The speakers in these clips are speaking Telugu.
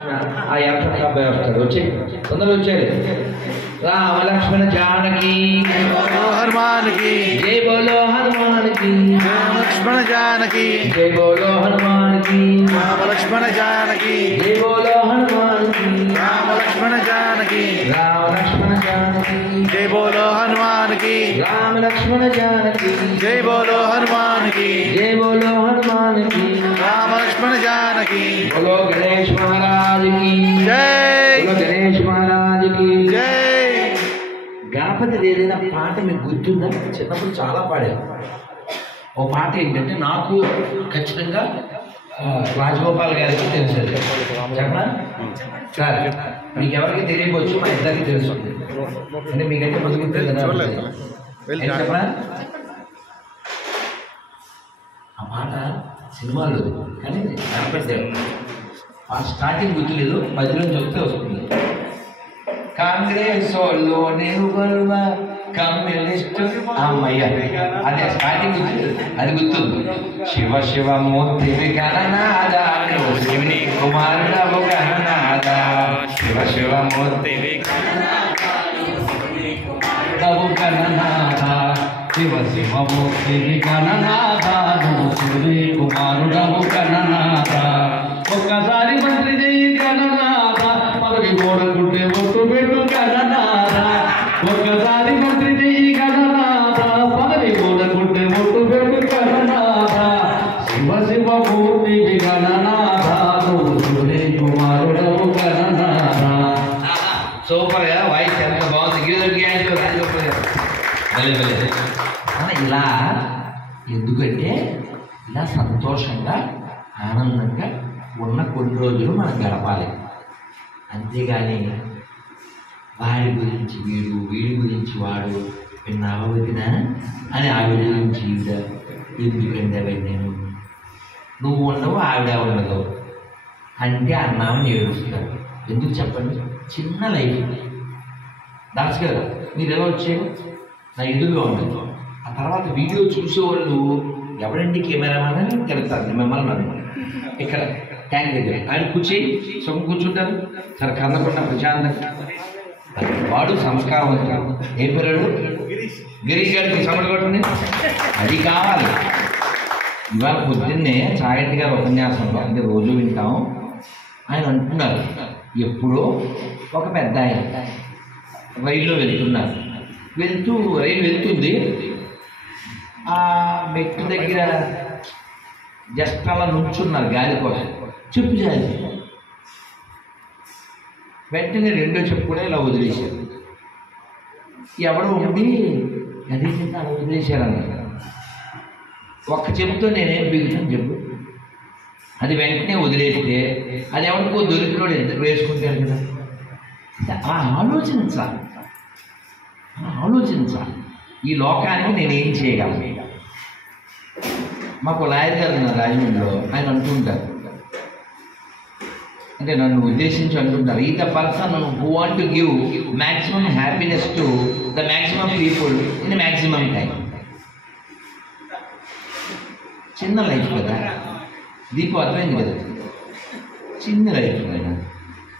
ఆ యాత్ర అబ్బాయి వస్తాడు. వచ్చి తొందరగా వచ్చాడు. రామ లక్ష్మణ జానకి హనుమానికి జై బోలో హనుమానికి లక్ష్మణ జానకి జై బోలో హనుమానికి రామ లక్ష్మణ జానకి జై బోలో హనుమానికి రామ లక్ష్మణ జానకి రామ లక్ష్మణ జానకి జై బోలో హనుమానికి రామ లక్ష్మణ జానకి జై బోలో హనుమానికి జై బోలో హనుమానికి రామ లక్ష్మణ జానకి బోలో గణేష్ మహారాజ్ కి జై బోలో గణేష్ మహారాజ్ కి జై. గణపతి ఏదైనా పాట మీకు గుర్తుందా? చిన్నప్పుడు చాలా పాడారు. ఓ పాట ఏంటంటే నాకు ఖచ్చితంగా రాజగోపాల్ గారికి తెలుసు. చెప్పనా సార్? మీకు ఎవరికి తెలియవచ్చు, మా ఇద్దరికి తెలుసు. అంటే మీకైతే బతుకుంటుంది కదా. చెప్పనా? ఆ పాట సినిమాలో కానీ గణపతి ఆ స్టార్టింగ్ గుర్తులేదు, మధ్యలో చెప్తే వస్తుంది. కాంగ్రెస్ వాళ్ళు నేను గొడవ కమ్యూనిస్ట్ అమ్మయ్య అదే స్టార్టింగ్ గుర్తు, అది గుర్తుంది. శివ శివ మూర్తి గణనాద శివుని కుమారుడవు గణనాద శివ శివ మూర్తి గణనాద శివ శివ మూర్తి గణనాద శివుని కుమారుడవు గణనాద ఒక్కసారి మంత్రి చేయి గణనాద పదవి గోడకుంటే ఒట్టు పెట్టు గణనాద ఒక్కసారి మంత్రి చెయ్యి గణనాథ పదవి గోడకుంటే ఒట్టు పెట్టు గణనాథ శివ శివ మూర్తి గణనాథ శివుని కుమారుడవు గణనాథ. సూపర్ గా వాయిస్ ఎంత బాగుంది. ఇలా ఎందుకంటే ఇలా సంతోషంగా ఆనందంగా ఉన్న కొన్ని రోజులు మనం గడపాలి. అంతేగాని వాడి గురించి వీడు, వీడి గురించి వాడు, విన్నావా వదినా అని ఆవిడ గురించి ఈవిడ, ఎందుకంటే అవన్నీ నేను నువ్వు ఉండవు ఆవిడ ఉండదు అంటే అన్నామని ఏడుస్తాడు. ఎందుకు చెప్పండి? చిన్న లైఫ్. దాస్ గారు మీరు ఎలా వచ్చారు? నా ఎదురుగా ఉండదు. ఆ తర్వాత వీడియో చూసేవాళ్ళు ఎవరండి కెమెరామెన్ అని తెలుస్తారు మిమ్మల్ని నన్ను ఇక్కడ ట్యాంక్ దగ్గర ఆయన సుఖం కూర్చుంటారు సరే కదలకుండా ప్రశాంతంగా. వాడు సంస్కారవంతుడు. ఏం పేరాడు? గిరీష్ గారికి సమడు కొట్టండి. అది కావాలి. ఇవాళ పొద్దున్నే చాగంటి గారు ఉపన్యాసంలో, అంటే రోజు వింటాం, ఆయన అంటున్నారు ఎప్పుడో ఒక పెద్ద ఆయన రైల్లో వెళ్తున్నారు. రైలు వెళ్తుంది, ఆ మెట్టు దగ్గర జస్ట్ అలా నుంచున్నారు గాలి కోసం. చెప్పు జారి వెంటనే రెండో చెప్పు కూడా ఇలా వదిలేశారు. ఎవడో ఉండి అది అలా వదిలేశారన్నారు. ఒక్క చెప్పుతో నేనేం బిగుతాను చెప్పు. అది వెంటనే వదిలేస్తే అది ఎవరికో దొరికినోడు ఎందుకు వేసుకుంటారు కదా. ఆలోచించాలి. ఈ లోకానికి నేనేం చేయగలను? మాకు లాయర్ గారు నా రాజమండ్రిలో ఆయన అంటుంటారు, అంటే నన్ను ఉద్దేశించి అంటుంటారు, ఈ the person who want to give maximum happiness to the maximum people in maximum time. చిన్న లైఫ్ కదా, దీపం అర్థమైంది కదా. చిన్న లైఫ్ కదా,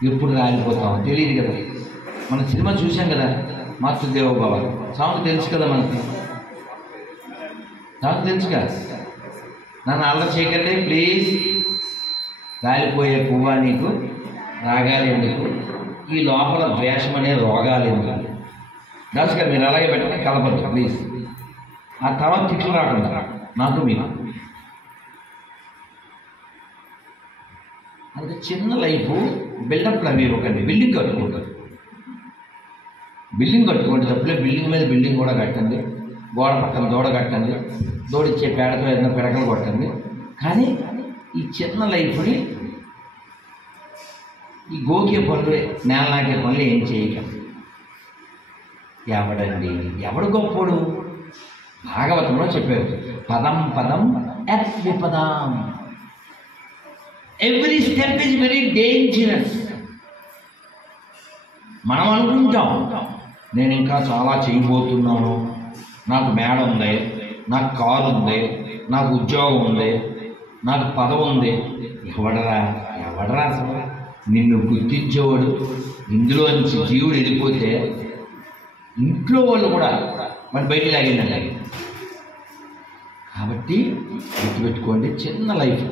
ఎప్పుడు రాలిపోతామో తెలియదు కదా. మన సినిమా చూసాం కదా, మాతృదేవో భవ సాంగ్ తెలుసు కదా మనకి. నాకు తెలుసు కదా. నన్ను అల్లరి చేయకండి ప్లీజ్. రాలిపోయే పువ్వా నీకు రాగాలి ఎందుకు, ఈ లోపల ద్వేషం అనే రోగాలు ఎందుకు. దాస్ గారు మీరు అలాగే పెట్టండి, కలపద్దు ప్లీజ్. ఆ తర్వాత తిట్లు రాకుండా నాకు మీకు. అందుకే చిన్న లైఫ్ బిల్డప్లు అవి ఇవ్వకండి. బిల్డింగ్ కట్టుకోండి తప్పులే. బిల్డింగ్ మీద బిల్డింగ్ కూడా కట్టండి, గోడ పక్కన దూడ కట్టండి, దూడిచ్చే పేడతో ఏదైనా పిడకలు కొట్టండి. కానీ ఈ చిన్న లైఫ్ని ఈ గోకే పనులు, నేల నాకే పనులు ఏం చేయకండి. ఎవడండి ఎవడు గొప్పోడు? భాగవతంలో చెప్పారు, పదం పదం ఎత్ విపదాం. Every step is very dangerous. మనం అనుకుంటాం నేను ఇంకా చాలా చేయబోతున్నాను, నాకు మేడ ఉంది, నాకు కారు ఉంది, నాకు ఉద్యోగం ఉంది, నాకు పదవి ఉంది. ఎవడరా అసలు నిన్ను గుర్తించేవాడు. ఇందులోంచి జీవుడు వెళ్ళిపోతే ఇంట్లో వాళ్ళు కూడా మరి బయటికి లాగిందండి. కాబట్టి గుర్తుపెట్టుకోండి, చిన్న లైఫ్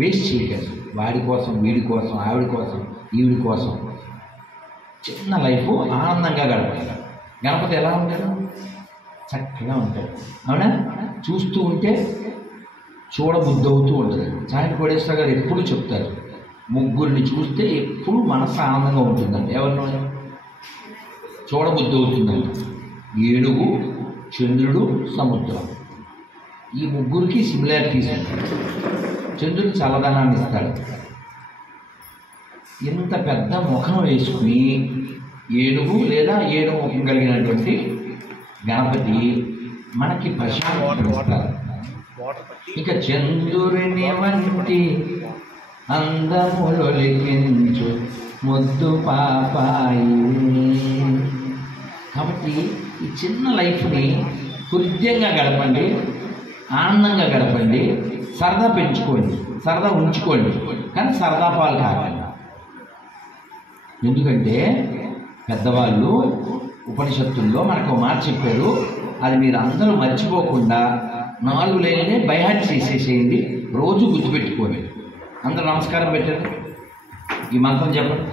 వేస్ట్ చేయకండి. వాడి కోసం, వీడి కోసం, ఆవిడ కోసం, ఈవిడి కోసం చిన్న లైఫ్ ఆనందంగా గడపాలి. గణపతి ఎలా ఉంటాడు? చక్కగా ఉంటాడు. అవునా? చూస్తూ ఉంటే చూడబుద్ధి అవుతూ ఉంటుంది. సాయి కోటేశ్వర గారు ఎప్పుడు చెప్తారు, ముగ్గురిని చూస్తే ఎప్పుడు మనసు ఆనందంగా ఉంటుందండి. ఎవరినో చూడబుద్ధి అవుతుందండి. ఏనుగు, చంద్రుడు, సముద్రం, ఈ ముగ్గురికి సిమిలారిటీస్ ఉంటాయి. చంద్రుడు చల్లదనాన్ని ఇస్తాడు. ఇంత పెద్ద ముఖం వేసుకుని ఏనుగు లేదా ఏనుగు ముఖం కలిగినటువంటి గణపతి మనకి ప్రశాంతత. ఇక చంద్రుని వంటి అందములొలికించు ముద్దు పాపాయి. కాబట్టి ఈ చిన్న లైఫ్ని హృదయంగా గడపండి, ఆనందంగా గడపండి, సరదా పెంచుకోండి, సరదా ఉంచుకోండి, కానీ సరదా పాలు కాకండి. ఎందుకంటే పెద్దవాళ్ళు ఉపనిషత్తుల్లో మనకు మాట చెప్పారు, అది మీరు అందరూ మర్చిపోకుండా 4 లైన్లే బైహార్ట్ చేసేసేయండి, రోజు గుర్తుపెట్టుకోండి. అందరూ నమస్కారం పెట్టండి, ఈ మంత్రం చెప్పండి.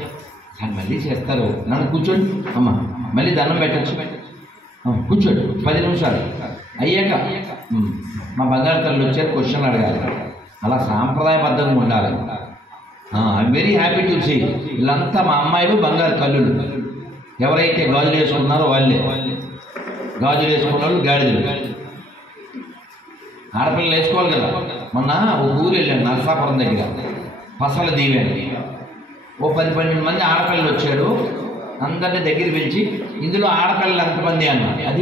మళ్ళీ చేస్తారు, నన్ను కూర్చోండి అమ్మ, మళ్ళీ దండం పెట్టచ్చు, కూర్చోండి 10 నిమిషాలు అయ్యాక మా బంగారు తల్లి వచ్చారు, క్వశ్చన్లు అడగాలి. అలా సాంప్రదాయబద్ధంగా ఉండాలి. I'm very happy to see వీళ్ళంతా మా అమ్మాయిలు బంగారు తల్లులు. ఎవరైతే గాజులు వేసుకున్నారో వాళ్ళే. గాజులు వేసుకున్న వాళ్ళు గాడిదలు. ఆడపిల్లలు వేసుకోవాలి కదా. మొన్న ఒక ఊరు వెళ్ళాను, నరసాపురం దగ్గర, పసల దీవెని. ఓ 10-12 మంది ఆడపిల్లలు వచ్చాడు. అందరినీ దగ్గర పిలిచి, ఇందులో ఆడపిల్లలు ఎంతమంది అన్నారు. అది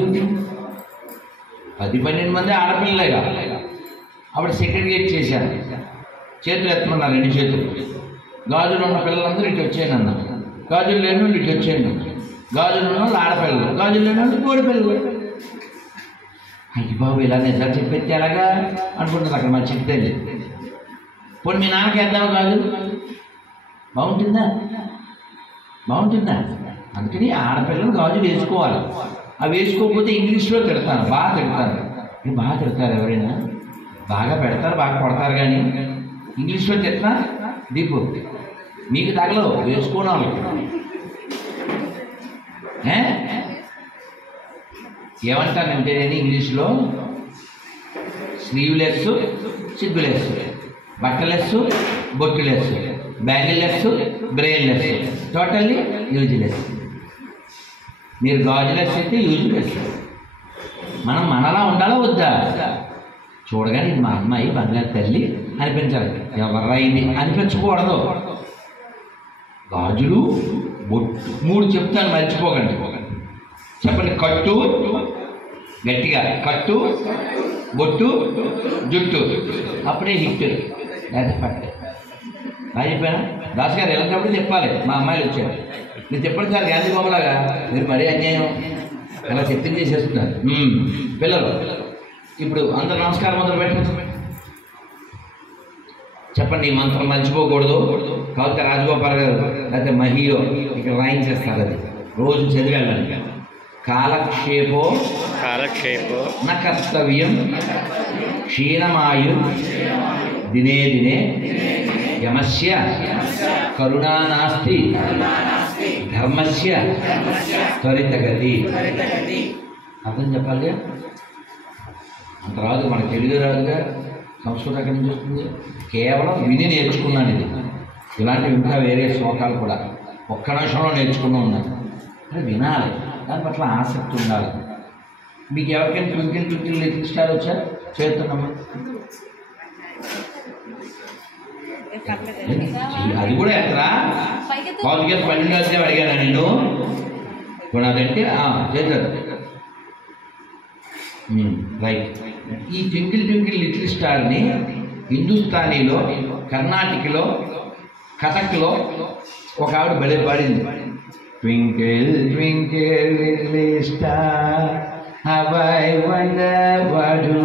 10-12 మంది ఆడపిల్లలేగా. అప్పుడు సెక్రటరియట్ చేశాను, చేతులు ఎత్తమన్నారు, 2 చేతులు. గాజులు ఉన్న పిల్లలందరూ ఇటు వచ్చాను అన్న, గాజులు లేని వాళ్ళు ఇటు వచ్చాను. గాజులు ఉన్న వాళ్ళు ఆడపిల్లలు, గాజులు లేని వాళ్ళు కోడి పిల్లలు. అయ్యి బాబు, ఇలా నిజాలు చెప్పేస్తే ఎలాగా అనుకుంటుంది అక్కడ. మరి చెప్తే పోనీ మీ నాన్నకి వేద్దాము గాజులు, బాగుంటుందా? బాగుంటుందా? అందుకని ఆడపిల్లలు గాజులు వేసుకోవాలి. అవి వేసుకోకపోతే ఇంగ్లీష్లో తిడతాను, బాగా తిడతాను. బాగా తిడతారు ఎవరైనా, బాగా పెడతారు, బాగా కొడతారు. కానీ ఇంగ్లీష్లో తిట్టా దీపు నీకు తగలవు, వేసుకోని వాళ్ళకి. ఏమంటానంటే నేను ఇంగ్లీష్లో స్లీవ్లెస్, సిగ్గులెస్, బట్టలెస్, బొట్టులెస్, బ్యాంగిల్లెస్, బ్రెయిన్లెస్, టోటల్లీ యూజ్లెస్. మీరు గాజులెస్ అయితే యూజ్లెస్. మనం మనలా ఉండాలా వద్దా? చూడగానే మా అమ్మాయి బంగారు తల్లి అనిపించాలి. ఎవర్రా ఇది అనిపించకూడదు. గాజులు, బొట్టు 3 చెప్తాను, మర్చిపోకండి. చెప్పండి. కట్టు, గట్టిగా కట్టు, బొట్టు, జుట్టు, అప్పుడే హిట్. లేదా పట్టు. బాగా చెప్పాను. దాస్ గారు వెళ్ళినప్పుడు చెప్పాలి, మా అమ్మాయిలు వచ్చారు, మీరు చెప్పండి సార్ గాంధీ బొమ్మలాగా. మీరు మరీ అన్యాయం అలా చెప్పింది చేసేస్తున్నారు. పిల్లలు ఇప్పుడు అందరు నమస్కారం మొదలు పెట్టండి. చెప్పండి, ఈ మంత్రం మర్చిపోకూడదు. కాకపోతే రాజగోపాల్ గారు లేకపోతే మహియో ఇక్కడ రాయించేస్తారు, అది రోజు చదివేళ్ళండి. కాలక్షేపో న కర్తవ్యం క్షీణమాయు దినే దినే యమస్య కరుణా నాస్తి ధర్మస్య త్వరితగతి. అర్థం చెప్పాలి. అంత రాదు, మనకు తెలుగు రాదుగా, సంస్కృతం ఎక్కడి నుంచి వస్తుంది? కేవలం విని నేర్చుకున్నాను. ఇది ఇలాంటివి ఇంకా వేరే శ్లోకాలు కూడా ఒక్క నిమిషంలో నేర్చుకుని ఉన్నాను. అది వినాలి, దాని పట్ల ఆసక్తి ఉండాలి. మీకు ఎవరికైనా ట్వింకిల్ లిటిల్ స్టార్ వచ్చారు? చేస్తున్నామా? అది కూడా ఎక్కడా పాతికేత 12 వచ్చే అడిగాను నేను కూడా. అదంటే చేశారు. రైట్. ఈ ట్వింకిల్ లిటిల్ స్టార్ని హిందుస్థానీలో, కర్ణాటకలో, కథక్లో ఒక ఆవిడ భలే పాడింది. Twinkle twinkle little star how I wonder what you.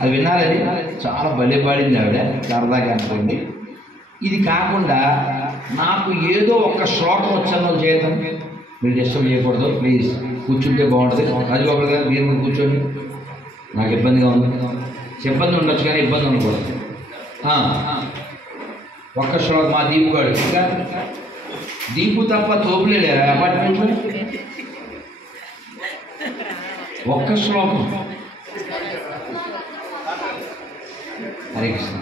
అది విన్నారది, చాలా భలే పాడింది ఆవిడ, సరదాగా అనుకోండి. ఇది కాకుండా నాకు ఏదో ఒక్క శ్లోకం వచ్చానో చేద్దాం. మీరు డిస్టర్బ్ చేయకూడదు ప్లీజ్. కూర్చుంటే బాగుంటుంది. రాజగోపాల్ గారు మీరు కూడా కూర్చోండి. నాకు ఇబ్బందిగా ఉంది. ఇబ్బంది ఉండొచ్చు కానీ ఇబ్బంది ఉండకూడదు. ఒక్క శ్లోకం మా దీపు గారు. ఇంకా దీపు తప్ప తోపులేడు అపార్ట్మెంట్లో. ఒక్క శ్లోకం. Hare Krishna.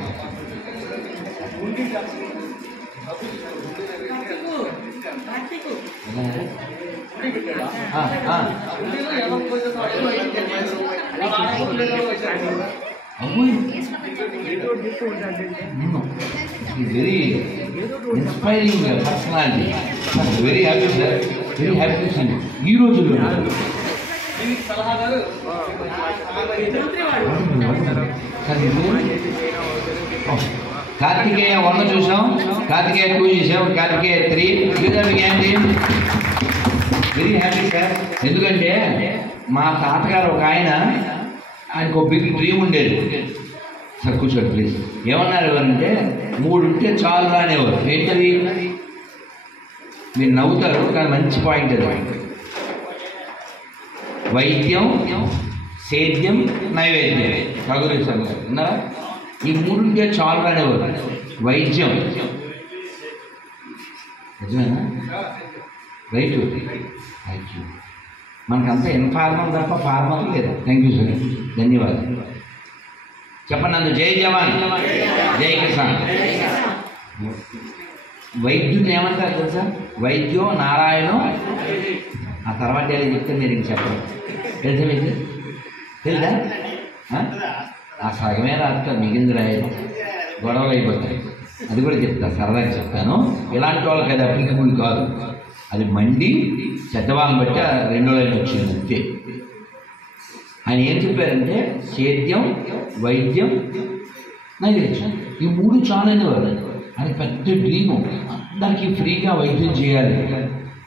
Very inspiring personality. Very happy sir. Very happy sir. ఈ రోజుల్లో కార్తికేయ 1 చూసాం, కార్తికేయ 2 చూసాం, కార్తికేయ 3 ఏంటి. Very happy sir. ఎందుకంటే మా తాతగారు ఒక ఆయనకు ఒక బిగ్ డ్రీమ్ ఉండేది. సార్ కూర్చోండి ప్లీజ్. ఏమన్నారు ఎవరంటే 3 ఉంటే చాలు రానేవారు. ఏంటది? మీరు నవ్వుతారు కానీ మంచి పాయింట్ అది. వైద్యం, సేద్యం, నైవేద్యం. రఘువీర్ సార్ విన్నారా? ఈ 3 ఉంటే చాలు రానేవారు. వైద్యం నిజమేనా? రైట్. Thank you. మనకంతా ఇన్ఫార్మల్ తప్ప ఫార్మల్ లేదు. Thank you sir. ధన్యవాదాలు. చెప్పండి నన్ను. జై జవాన్, జై కిసాన్. వైద్యుని ఏమంటారు తెలుసా? వైద్యో నారాయణో. ఆ తర్వాత ఏదో చెప్తే మీరు ఇంక చెప్పండి. తెలుసా మీకు? తెలుసా? ఆ సగమే రాస్తారు, మిగిలింది రాయదు. గొడవలు అయిపోతాయి. అది కూడా చెప్తా, సరదాగా చెప్తాను. ఇలాంటి వాళ్ళకి అది అప్లికబుల్ కాదు. అది మండి చెడ్డవాళ్ళని బట్టి 2 లైన్ వచ్చింది అంతే. ఆయన ఏం చెప్పారంటే సేద్యం, వైద్యం, నైవేద్యం ఈ 3 చాలనేవారు. అది పెద్ద డ్రీము. అందరికీ ఫ్రీగా వైద్యం చేయాలి.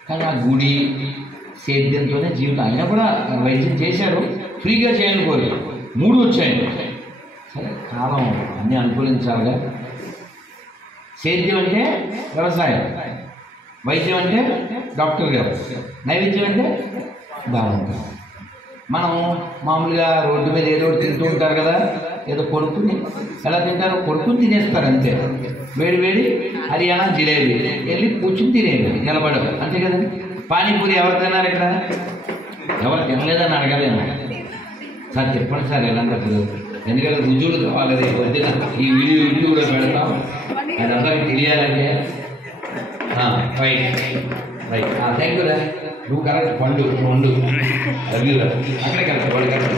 కానీ ఆ గుడి సేద్యంతోనే జీవితం. ఆయన కూడా వైద్యం చేశారు, ఫ్రీగా చేయాలనుకోరు. 3 వచ్చాయండి. సరే కాలం అన్నీ అనుకూలించాలిగా. సేద్యం అంటే వ్యవసాయం, వైద్యం అంటే డాక్టర్ గారు, నైవేద్యం అంటే బాగుంటుంది. మనం మామూలుగా రోడ్డు మీద ఏదో తింటూ ఉంటారు కదా, ఏదో కొడుకుని ఎలా తింటారో కొడుకుని తినేస్తారు అంతే. వేడి వేడి హర్యానా జిలేబీ వెళ్ళి కూర్చుని తినేది, నిలబడదు అంతే కదండి. పానీపూరి ఎవరు తిన్నారు ఇక్కడ? ఎవరు తినలేదని అడగలేము. సార్ చెప్పండి సార్ ఎలాంటి. ఎందుకంటే రుజువులు కావాలి. ఈ వీడియో యూట్యూబ్లో పెడతాం, అది అందరికి తెలియాలంటే. Right right. థ్యాంక్ యూ రా. నువ్వు కరెక్ట్. పండు అక్కడే కరెక్ట్. వాళ్ళు కరెక్ట్.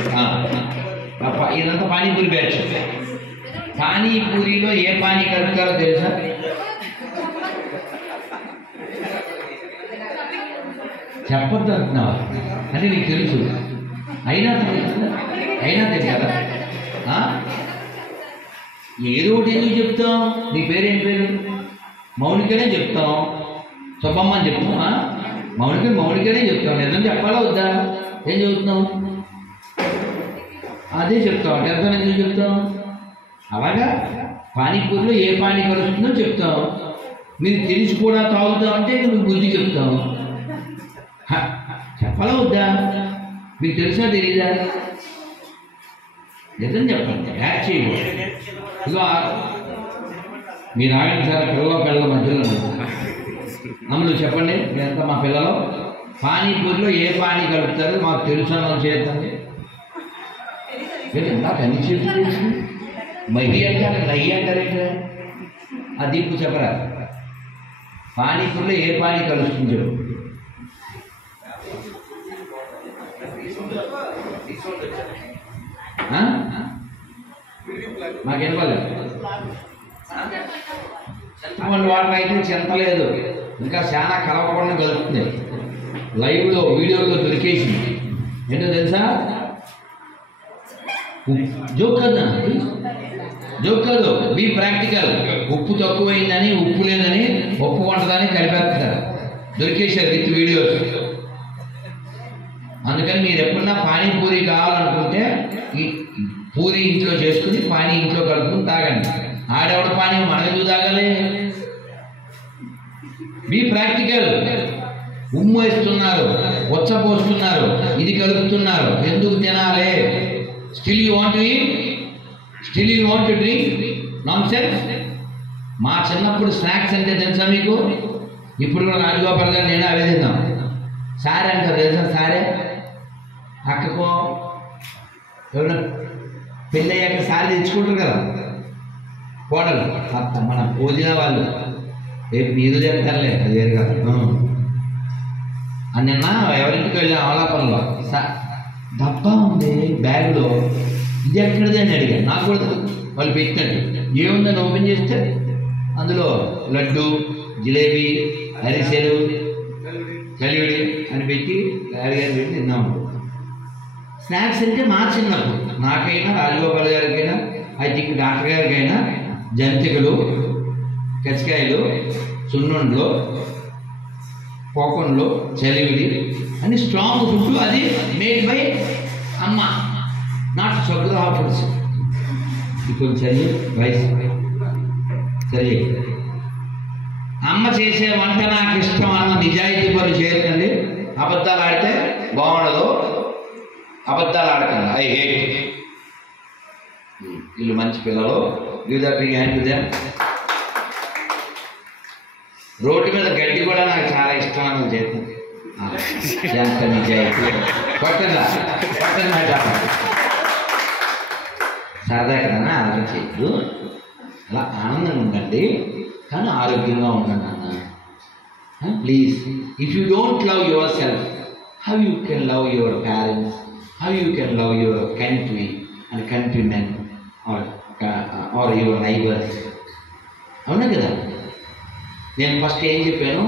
ఇదంతా పానీపూరి బ్యాచ్. పానీపూరిలో ఏ పానీ కలుపుతారో తెలుసా? చెప్పొద్దు అంటున్నావా? అంటే నీకు తెలుసు, అయినా తెలియాలా? ఏదో ఒకటి ఎందుకు చెప్తాం? నీ పేరేం పేరు? మౌనికనే చెప్తాం. సుబ్బమ్మ అని చెప్తామా? మౌనికనే చెప్తాం. నిజం చెప్పాలా వద్దా? ఏం చెబుతున్నావు? అదే చెప్తాం. ఎంత ఎందుకు చెప్తాం? అలాగా పానీపూరిలో ఏ పానీ కలుస్తుందో చెప్తాం. మీరు తెలిసి కూడా తాగుతామంటే నువ్వు బుద్ధి చెప్తాం. చెప్పాలా వద్దా? మీకు తెలిసినా తెలీదా? నిజం చెప్పండి, యాడ్ చేయకూడదు. ఇదో మీరు ఆగండి సార్. పిల్లల మధ్యలో అమ్ములు చెప్పండి. మీరంతా మా పిల్లలు పానీపూరిలో ఏ పానీ కలుపుతారు మాకు తెలుసు అని చేద్దండి. నాకు అన్ని చేసి మహి అంటారు, నయ్యి అంటారు. ఏంటో ఆ దీపు చెప్పరా. పానీపూరిలో ఏ పానీ కలుస్తుంది చెప్పు. మాకేం పర్లేదు. చింతపండు వాటర్ అయితే చింతలేదు, ఇంకా చాలా కలవకుండా కలుపుతుంది. లైవ్లో వీడియోలో దొరికేసింది. ఏంటో తెలుసా? జోక్ కదా, జోక్ కాదు, బీ ప్రాక్టికల్. ఉప్పు తక్కువైందని, ఉప్పు లేదని, ఒప్పుకుంటుందని కలిపేస్తారు. దొరికేశారు విత్ వీడియోస్. అందుకని మీరు ఎప్పుడన్నా పానీపూరి కావాలనుకుంటే ఈ పూరి ఇంట్లో చేసుకుని పానీ ఇంట్లో కలుపుకుని తాగండి. ఆడెవడ పానీ మనం ఎందుకు తాగాలి? Be practical. ఉమ్ము వేస్తున్నారు, వచ్చపోస్తున్నారు, ఇది కలుపుతున్నారు, ఎందుకు తినాలి? Still you want to eat, still you want to drink. Nonsense. మా చిన్నప్పుడు స్నాక్స్ అంటే తెలుసా మీకు? ఇప్పుడు కూడా రాజగోపాల్ గారు నేను అవే తిన్నాం. సారే అంటారు తెలుసా? సారే అక్కకో ఎవరు పెళ్ళి అయ్యాక సారీ తెచ్చుకుంటారు కదా కోడలు, మన పూజిన వాళ్ళు రేపు మీరు చెప్తారులే, అది వేరు కదా. నిన్న ఎవరింటికి వెళ్ళి అవలాపంలో డబ్బా ఉంది బ్యాగ్లో, ఇది ఎక్కడిది అని అడిగాను. నాకు కూడా వాళ్ళు పెట్టినట్టు ఏముందని ఓపెన్ చేస్తే అందులో లడ్డు, జిలేబీ, అరిసెలు, కలివిడి అని పెట్టి గారిగారు పెట్టి తిన్నాము. స్నాక్స్ అంటే మా చిన్నప్పుడు నాకైనా రాజగోపాల్ గారికైనా ఐ థింక్ డాక్టర్ గారికైనా జంతికలు, కచ్చికాయలు, సున్నుండ్లు, పోకొండ్లు, చలివిడి అని స్ట్రాంగ్ ఫుడ్. అది మేడ్ బై అమ్మ, నాట్ స్వగృహ ఫుడ్స్. ఇప్పుడు చలి రైస్ సరే. అమ్మ చేసే వంట నాకు ఇష్టం అన్న నిజాయితీ పనులు చేయకండి. అబద్ధాలు ఆడితే బాగుండదు. అబద్ధాలు ఆడకండి. I hate. వీళ్ళు మంచి పిల్లలు. Give the big hand to them. Road మీద గడ్డి కూడా నాకు చాలా ఇష్టం అని చేస్తాను. ఎంత నిజాయితీ. కొట్టండి సరదా కదన్నా, అలా చేయద్దు. అలా ఆనందంగా ఉండండి, కానీ ఆరోగ్యంగా ఉండండి అన్న. Please, if you don't love yourself, how you can love your parents, how you can love your country and countrymen or your neighbours? అవునా కదా? నేను ఫస్ట్ ఏం చెప్పాను?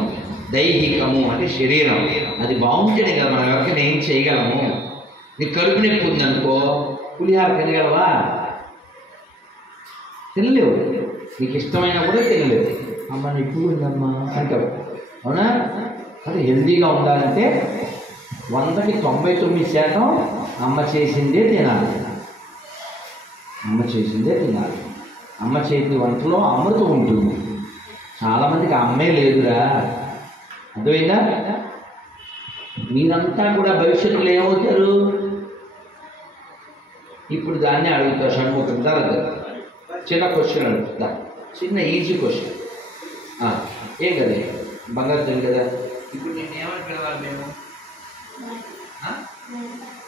దైహికము అంటే శరీరం, అది బాగుంటేనే కదా మనం ఎవరికైనా ఏం చేయగలము. నీకు కడుపు నొప్పి ఉందనుకో, పులిహార తినగలవా? తినలేవు. నీకు ఇష్టమైనప్పుడే తినలేవు. అమ్మ నొప్పి ఉందమ్మా అంటావు, అవునా? అది హెల్దీగా ఉండాలంటే 100కి 99% అమ్మ చేసిందే తినాలి. అమ్మ చేసిందే తినాలి. అమ్మ చేతి వంటలో అమృతం ఉంటుంది. చాలామందికి అమ్మే లేదురా, అర్థమైందా? మీరంతా కూడా భవిష్యత్తులో ఏమవుతారు? ఇప్పుడు దాన్ని అడుగుతారు. షణ్ముఖం తర్వాత చిన్న క్వశ్చన్ అడుగుతా, చిన్న ఈజీ క్వశ్చన్. ఏం కదా బంగారు తల్లి కదా, ఇప్పుడు నేను ఏమని పిలవాలి? మేము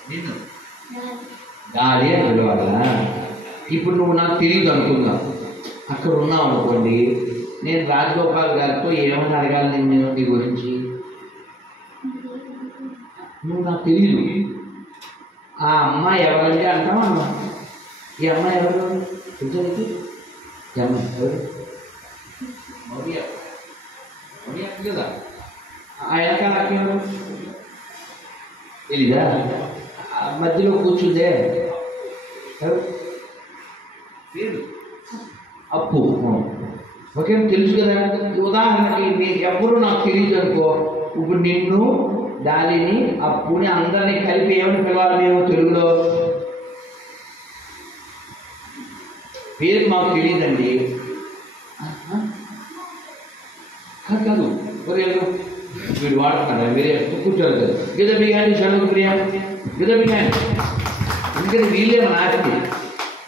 నిన్ను గాలి అని పిలవాలా? ఇప్పుడు నువ్వు నాకు తెలియదు అనుకుందాం, అక్కడ ఉన్నావు అనుకోండి, నేను రాజగోపాల్ గారితో ఏమని అడగాలి నేను నీ గురించి? నువ్వు నాకు తెలియదు. ఆ అమ్మాయి ఎవరంటే అంటావా? అమ్మ, ఈ అమ్మాయి ఎవరు తెలుసా? ఈ అమ్మాయి ఎవరు? మరియా. మరియా కదా. ఆ వెనకాల అక్కేవారు తెలీదా? మధ్యలో కూర్చుందే పేరు అప్పు. ఓకే, తెలుసు కదా. ఉదాహరణకి మీరు ఎవరు నాకు తెలియదు అనుకో, ఇప్పుడు నిన్ను, దానిని, అప్పుని అందరినీ కలిపి ఏమని పిలవాలి మేము తెలుగులో? పేరు మాకు తెలియదండి. కాదు వీడు వాడుతున్నాడు, మీరే కూర్చోరు కదా. గిద బిగాని షణ్ముఖ ప్రియ, గిద బిగాని. ఎందుకంటే వీళ్ళే మన ఆస్తి,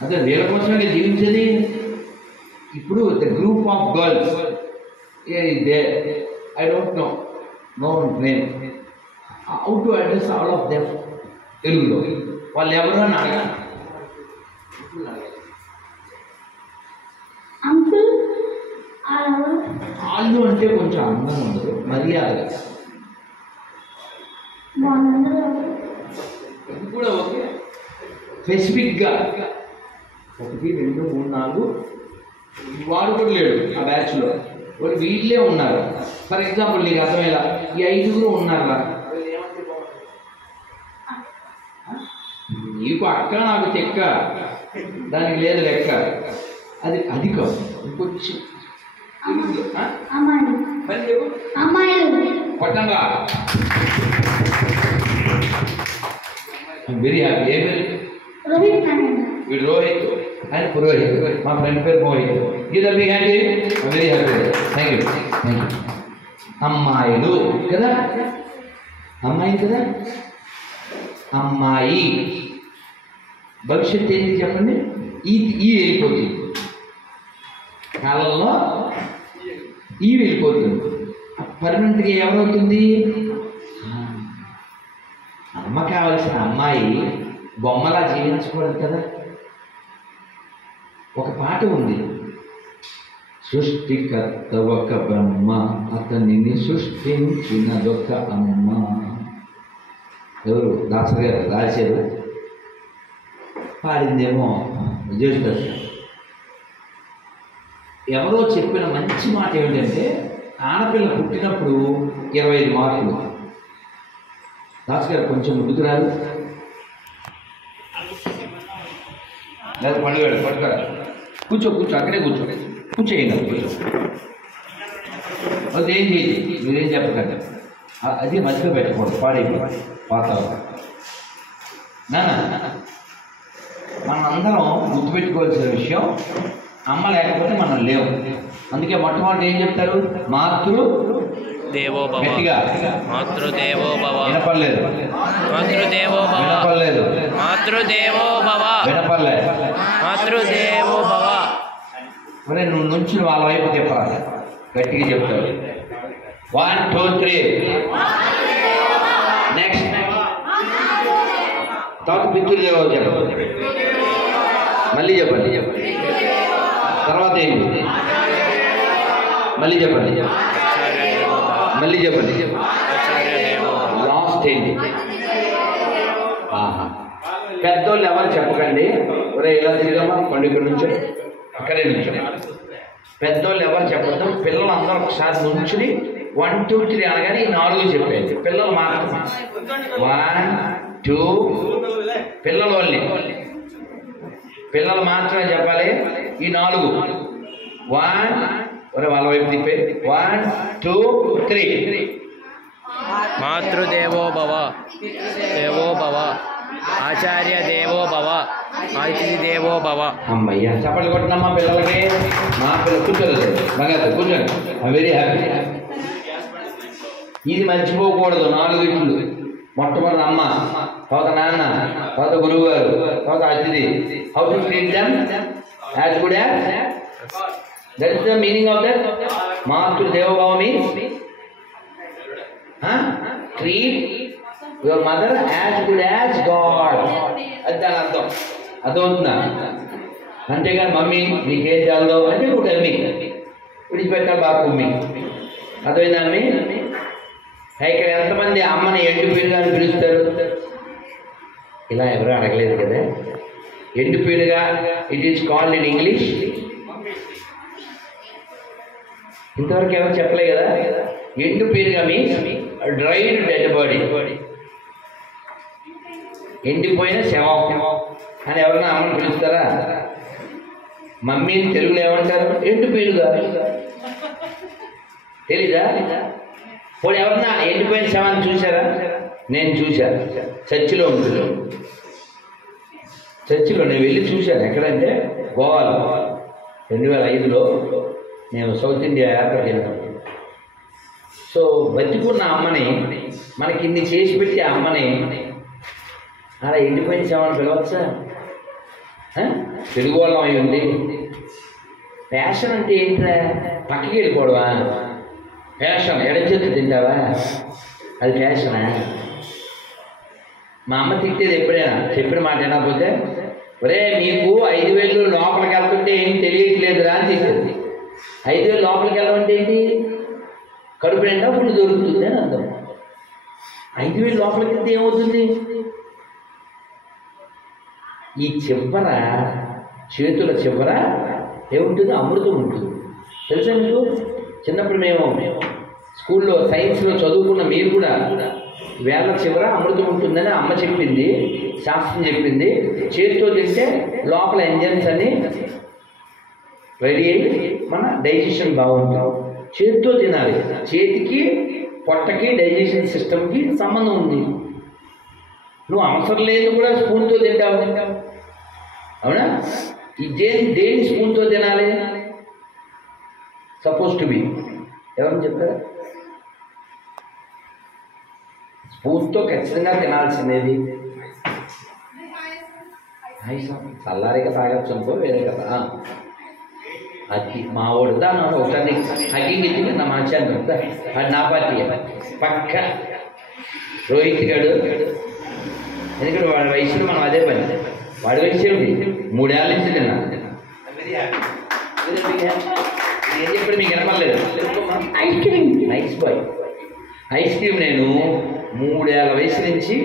అదే వీళ్ళ కోసమే జీవించేది. ఇప్పుడు the group of girls they, I don't know name, how to address all of them తెలుగులో. వాళ్ళు ఎవరు అని అడగాలి. వాళ్ళు అంటే కొంచెం అందం ఉండదు, మర్యాద. ఇది కూడా ఓకే. స్పెసిఫిక్గా 1, 2, 3, 4 వాడు కూడా లేడు ఆ బ్యాచ్లో. వీళ్ళే ఉన్నారు. ఫర్ ఎగ్జాంపుల్ నీకు అర్థమయ్యేలా ఈ 5 ఉన్నారా? నీకు అక్క, నాకు చెక్క, దానికి లేదు లెక్క. అది అధికం. ఇంకొంచెం పట్టంగా వెరీ హ్యాపీ. ఏ పేరు? వీడు రోహిత్ అని పురోహిత్. మా ఫ్రెండ్ పేరు మోహిత్. ఇది happy. Very happy. Thank you. అమ్మాయిలు కదా, అమ్మాయి కదా, అమ్మాయి. భవిష్యత్తు ఏంటి చెప్పండి? ఈ వెళ్ళిపోతుంది, కాలంలో ఈ వెళ్ళిపోతుంది. పర్మనెంట్గా ఎవరవుతుంది? అమ్మ కావలసిన అమ్మాయి బొమ్మలా జీవించకూడదు కదా. ఒక పాట ఉంది, సృష్టికర్త ఒక బ్రహ్మ, అతనిని సృష్టించినదొక అమ్మ. ఎవరు? దాసరి గారు రాశారు, పాడిందేమో విజయదశ. ఎవరో చెప్పిన మంచి మాట ఏమిటంటే, ఆడపిల్ల పుట్టినప్పుడు 25 మార్కులు. దాస్ గారు కొంచెం ముందుకు రాదు, లేదా పండుగ పట్టుకోరా, కూర్చో అక్కడే కూర్చోయండి, కూర్చో. అదేం చేయండి, మీరేం చెప్పకండి, అది మధ్యలో పెట్టకూడదు, పాడైపోయి వాతావరణం. మనం అందరం గుర్తుపెట్టుకోవాల్సిన విషయం, అమ్మ లేకపోతే మనం లేవు. అందుకే మొట్టమొదటి ఏం చెప్తారు? దేవో భవ. గట్టిగా మాతృదేవో భవ. వినపడలేదు. మాతృదేవో భవ. వినపడలేదు. మాతృదేవో భవ. వినపడలేదు. మాతృదేవో భవ. మరి నువ్వు నుంచి వాళ్ళ వైపు చెప్పాలి, గట్టిగా చెప్తాడు. 1 2 3 నెక్స్ట్. తర్వాత పితృదేవో చెప్పండి, మళ్ళీ చెప్పండి. తర్వాత ఏంటి? మళ్ళీ చెప్పండి. లాస్ట్ ఏంటి? పెద్దోళ్ళు ఎవరు చెప్పకండి. ఒరే ఇలా తిరిగామా, పండుగ నుంచి అక్కడే నుంచి. పెద్దోళ్ళు ఎవరు చెప్పద్దు. పిల్లలు అందరూ ఒకసారి నుంచుని 1 2 3 అనగానే ఈ 4 చెప్పేది. పిల్లలు మాత్రం 1 2 పిల్లలు మాత్రమే చెప్పాలి. ఈ 4 1 ఒరే వాళ్ళ వైపు తిప్పే 1 2 3. మాతృదేవో భవ. దేవో భవ. ఆచార్య దేవో భవ. అతిథి దేవో భవ. అమ్మయ్య చప్పట్లు కొట్టినమ్మా పిల్లలకి. మా పిల్లలు కూర్చోలేదు, బాగా కూర్చోండి. I very happy. ఇది మర్చిపోకూడదు. 4 ఇట్లు. మొట్టమొదటి అమ్మ, తర్వాత నాన్న, తర్వాత గురువు గారు, తర్వాత అతిథి. How to treat them as good as. That is the meaning of that. Matrudevobhava means treat your mother as good as God. అది దాని అర్థం. అర్థమవుతుందా? అంతేగాని మమ్మీ నీకేం చాలదో అంటే నువ్వు అమ్మి విడిచిపెట్టాలి బాగా కుమ్మి. అర్థమైందా అమ్మి? ఇక్కడ ఎంతమంది అమ్మని ఎండిపోయినగా అని పిలుస్తారు? ఇలా ఎవరు అడగలేదు కదా. ఎండిపోయినగా it is called in English. ఇంతవరకు ఎవరు చెప్పలే కదా. ఎండిపోయినగా మీన్స్ డ్రైడ్ డెడ్ బాడీ, ఎండిపోయిన శవం అని ఎవరన్నా అమ్మని పిలుస్తారా? మమ్మీని తెలుగులో ఏమంటారు? ఎండిపోయినగా. తెలీదా? పోనీ ఎవరన్నా ఎండిపోయిన శవాన్ని చూసారా? నేను చూశాను, చర్చిలో ఉంటుంది. చర్చిలో నేను వెళ్ళి చూశాను. ఎక్కడంటే గోవాలో 2005లో నేను సౌత్ ఇండియా యాత్రకు వెళ్ళాను. సో బతికున్న అమ్మని, మనకి ఇన్ని చేసి పెట్టి ఆ అమ్మని అలా ఎండిపోయిన శవాన్ని పిలవచ్చా? తెలుగు వాళ్ళం అయి ఉంది. ప్యాషన్ అంటే ఏంట్రా? పక్కకి వెళ్ళిపోవడవా? ప్యాషన్ ఎడచేతి తింటావా? అది ప్యాషనా? మా అమ్మ తిట్టేది ఎప్పుడైనా, చెప్పిన మాట వినకపోతే, ఒరే నీకు 5,000 లోపలికి వెళ్తుంటే ఏం తెలియట్లేదురా అని తిట్టేది. 5,000 లోపలికి వెళ్ళమంటే ఏంటి? కడుపు నిండా ఫుడ్ దొరుకుతుంది అని అర్థం. 5,000 లోపలికి వెళ్తే ఏమవుతుంది? ఈ చివర, చేతుల చివర ఏముంటుంది? అమృతం ఉంటుంది. తెలుసా మీకు? చిన్నప్పుడు మేము స్కూల్లో సైన్స్లో చదువుకున్న మీరు కూడా వేళ్ళ చివర అమృతం ఉంటుందని అమ్మ చెప్పింది, శాస్త్రం చెప్పింది. చేతితో తింటే లోపల ఎంజైమ్స్ అన్ని రెడీ అయ్యి మన డైజెషన్ బాగుంటుంది. చేతితో తినాలి. చేతికి, పొట్టకి, డైజెషన్ సిస్టమ్కి సంబంధం ఉంది. నువ్వు అవసరం లేదు కూడా స్పూన్తో తింటావు, అవునా? ఈ దేని స్పూన్తో తినాలి? సపోజ్ టు బి ఎవరు చెప్తారా? స్పూన్తో ఖచ్చితంగా తినాల్సిందేది చల్లారిక తాగొచ్చు అనుకో వేరే కదా. అది మా వాడు దాని ఒకసారి హగ్గింగ్ ఇచ్చింది నా మార్చాను అది నా పార్టీ పక్క రోహిత్ గారు. ఎందుకంటే వాడి వయసులో మనం అదే పని. వాడి వయసు ఏమిటి 3 ఏళ్ళ నుంచి తిన్నా. ఏం చెప్పాడు మీకు వినపడలేదు? Ice cream. Nice boy. Ice cream నేను 3 ఏళ్ళ వయసు నుంచి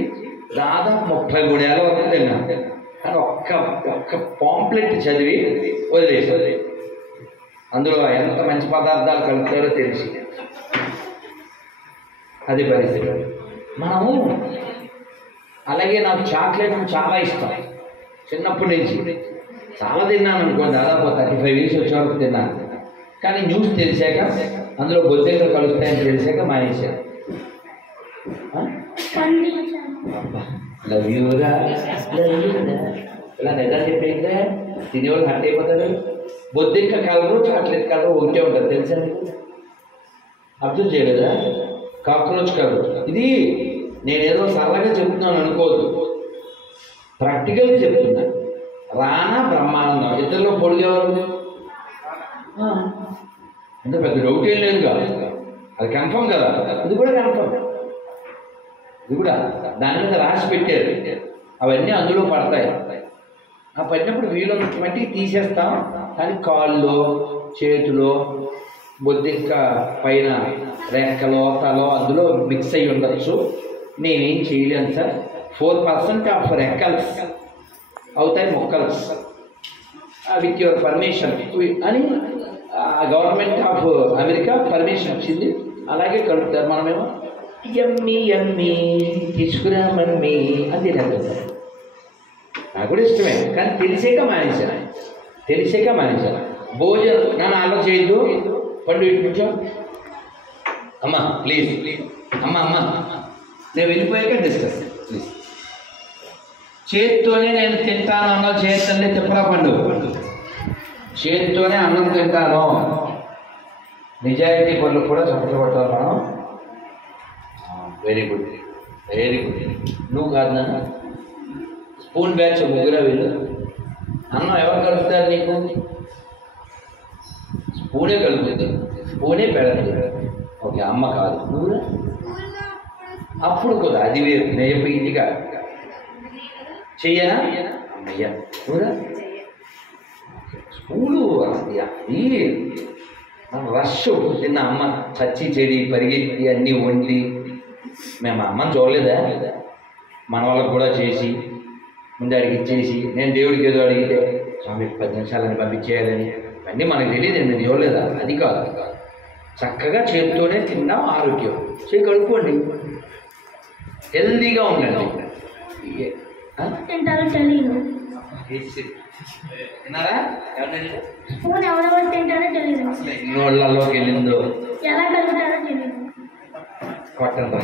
దాదాపు 33 ఏళ్ళ వరకు తిన్నాను. కానీ ఒక్క పాంప్లెట్ చదివి వదిలేసి అందులో ఎంత మంచి పదార్థాలు కలుపుతారో తెలిసి అది పరిస్థితి. మనము అలాగే నాకు చాక్లెట్ చాలా ఇష్టం. చిన్నప్పటి నుంచి చాలా తిన్నాను అనుకోండి, దాదాపు 35 years వచ్చే వరకు తిన్నాను. కానీ న్యూస్ తెలిసాక అందులో బొద్దెలు కలుస్తాయని తెలిసాక మానేశాను. లవ్ యూరా ఇలా నిజం చెప్పేదా తినేవాళ్ళు హట్ అయిపోతారు. బొద్దింక కలరు చాక్లెట్ కలరు ఒకటే ఉంటుంది తెలుసా? అబ్జర్వ్ చేయలేదా? Cockroach colour. ఇది నేనేదో సరళంగా చెప్తున్నాను అనుకోదు, ప్రాక్టికల్గా చెప్తున్నా. రానా బ్రహ్మానందం ఇద్దరిలో పొడిగేవారు అంటే పెద్ద డౌట్ ఏం లేదు కాదు, అది కన్ఫర్మ్ కదా. ఇది కూడా కన్ఫర్మ్. ఇది కూడా దాని మీద రాసి పెట్టారు, అవన్నీ అందులో పడతాయి. ఆ పడినప్పుడు వీలున్నట్టు మట్టి తీసేస్తాం. కానీ కాళ్ళు చేతులు బొద్దింక పైన రెక్కలో తలో అందులో మిక్స్ అయ్యి ఉండొచ్చు. నేనేం చేయలేను సార్. 4% ఆఫ్ రెక్కల్స్ అవుతాయి మొక్కల్స్ విత్ యువర్ పర్మిషన్ అని గవర్నమెంట్ ఆఫ్ అమెరికా పర్మిషన్ ఇచ్చింది. అలాగే కలుపుతారు. మనమేమో ఎమ్మి ఎమ్మి తీసుకురామమ్మి అని తినేస్తాం. నాకు కూడా ఇష్టమే, కానీ తెలిసాక మానేశాను. భోజనం నన్ను ఆలోచన చేయొద్దు. పండు ఇటు నుంచో అమ్మా ప్లీజ్ అమ్మా నేను వెళ్ళిపోయాక డిస్కస్ ప్లీజ్. చేత్తోనే నేను తింటాను అన్నం చేతండి తిప్పరా పండు. చేత్తోనే అన్నం తింటాను. నిజాయితీ పనులు కూడా చప్పట్లు కొట్టాలి మనం. Very good. నువ్వు కాదు నాన్న, స్పూన్ బ్యాచ్ ముగ్గురా వీళ్ళు. అన్నం ఎవరు కలుపుతారు నీకు? స్పూనే కలుపుతుంది, స్పూనే పెడతాడు. ఓకే, అమ్మ కాదు నువ్వురా. అప్పుడు కదా అది వేరు. నేను ఇంటిగా చెయ్యనా అమ్మయ్య నువ్వురా. స్పూలు అది రష్ తిన్న అమ్మ చచ్చి చెడి పరిగెత్తి అన్నీ వండి. మేము అమ్మని చూడలేదా? మన వాళ్ళకు కూడా చేసి ముందు అడిగిచ్చేసి, నేను దేవుడికి ఏదో అడిగితే స్వామి 10 నిమిషాలని పంపించేయాలని అన్నీ మనకు తెలియదు. నేను చూడలేదా? అది కాదు. చక్కగా చేతితోనే తిన్నాం. ఆరోగ్యం చేయి కడుక్కోండి, హెల్దీగా ఉండండి. తిన్నారా? నోళ్ళలోకి వెళ్ళిందో కొట్టండి.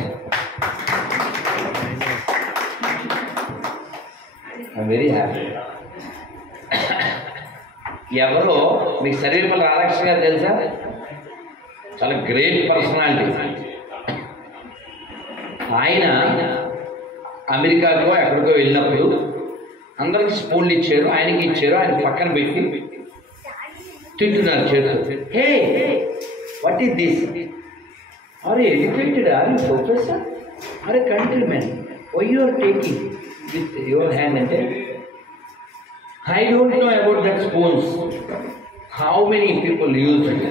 I'm very happy. ఎవరో మీకు శరీరపల్లి ఆరక్ష గారు తెలుసా? చాలా గ్రేట్ పర్సనాలిటీ. ఆయన అమెరికాకో ఎక్కడికో వెళ్ళినప్పుడు అందరికి స్పూన్లు ఇచ్చారు, ఆయనకి ఇచ్చారు. ఆయన పక్కన పెట్టి తింటున్నారు చేతులు. Hey what is this? Are you educated? Are you professor? Are a country man? Why you are taking with your hand? అంటే I don't know about that spoons, how many people use it,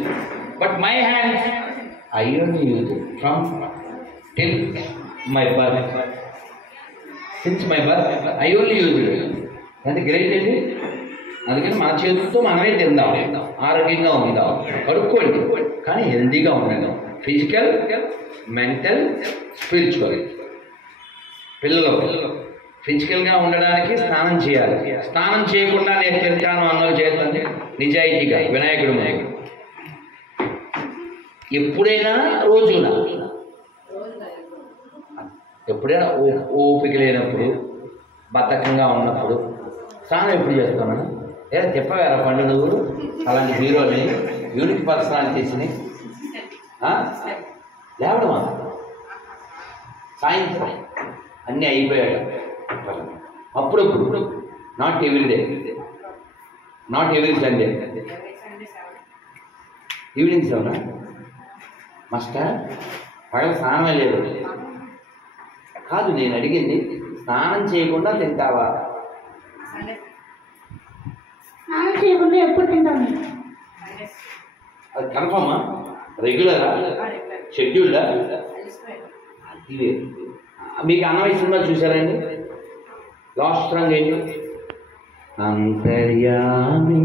but my hands, I only use it from till my birth. Since my birth, I only use it. That's great, isn't it? అందుకని మన చేతులతో మనమే తిందాం, ఆరోగ్యంగా ఉందాం, కడుక్కోండి, కానీ హెల్తీగా ఉండండి. Physical, mental, spiritual. పిల్లలు ఫిజికల్గా ఉండడానికి స్నానం చేయాలి. స్నానం చేయకుండా నేను తింటాను అన్నది చేస్తుంది నిజాయితీగా. వినాయకుడు ఎప్పుడైనా రోజున ఎప్పుడైనా ఓపిక లేనప్పుడు, బద్ధకంగా ఉన్నప్పుడు స్నానం ఎప్పుడు చేస్తామని లేదా తిప్పవేరా పండు నువ్వు అలాంటి హీరోని యూనిక్ పర్సనాలిటీస్ని లేవడమా సాయంత్రం అన్నీ అయిపోయాడు. అప్పుడప్పుడు not everyday, not every Sunday, evening 7 master పగల స్నానమే లేదు. కాదు నేను అడిగింది, స్నానం చేయకుండా తింటావా? స్నానం చేయకుండా ఎప్పుడు తింటాను? అది కన్ఫర్మా? రెగ్యులరా? షెడ్యూల్డా? ఇదే. మీకు అన్నమయ్య సినిమా చూసారండి? లాస్ట్ సాంగ్ ఏంటి? అంతర్యామి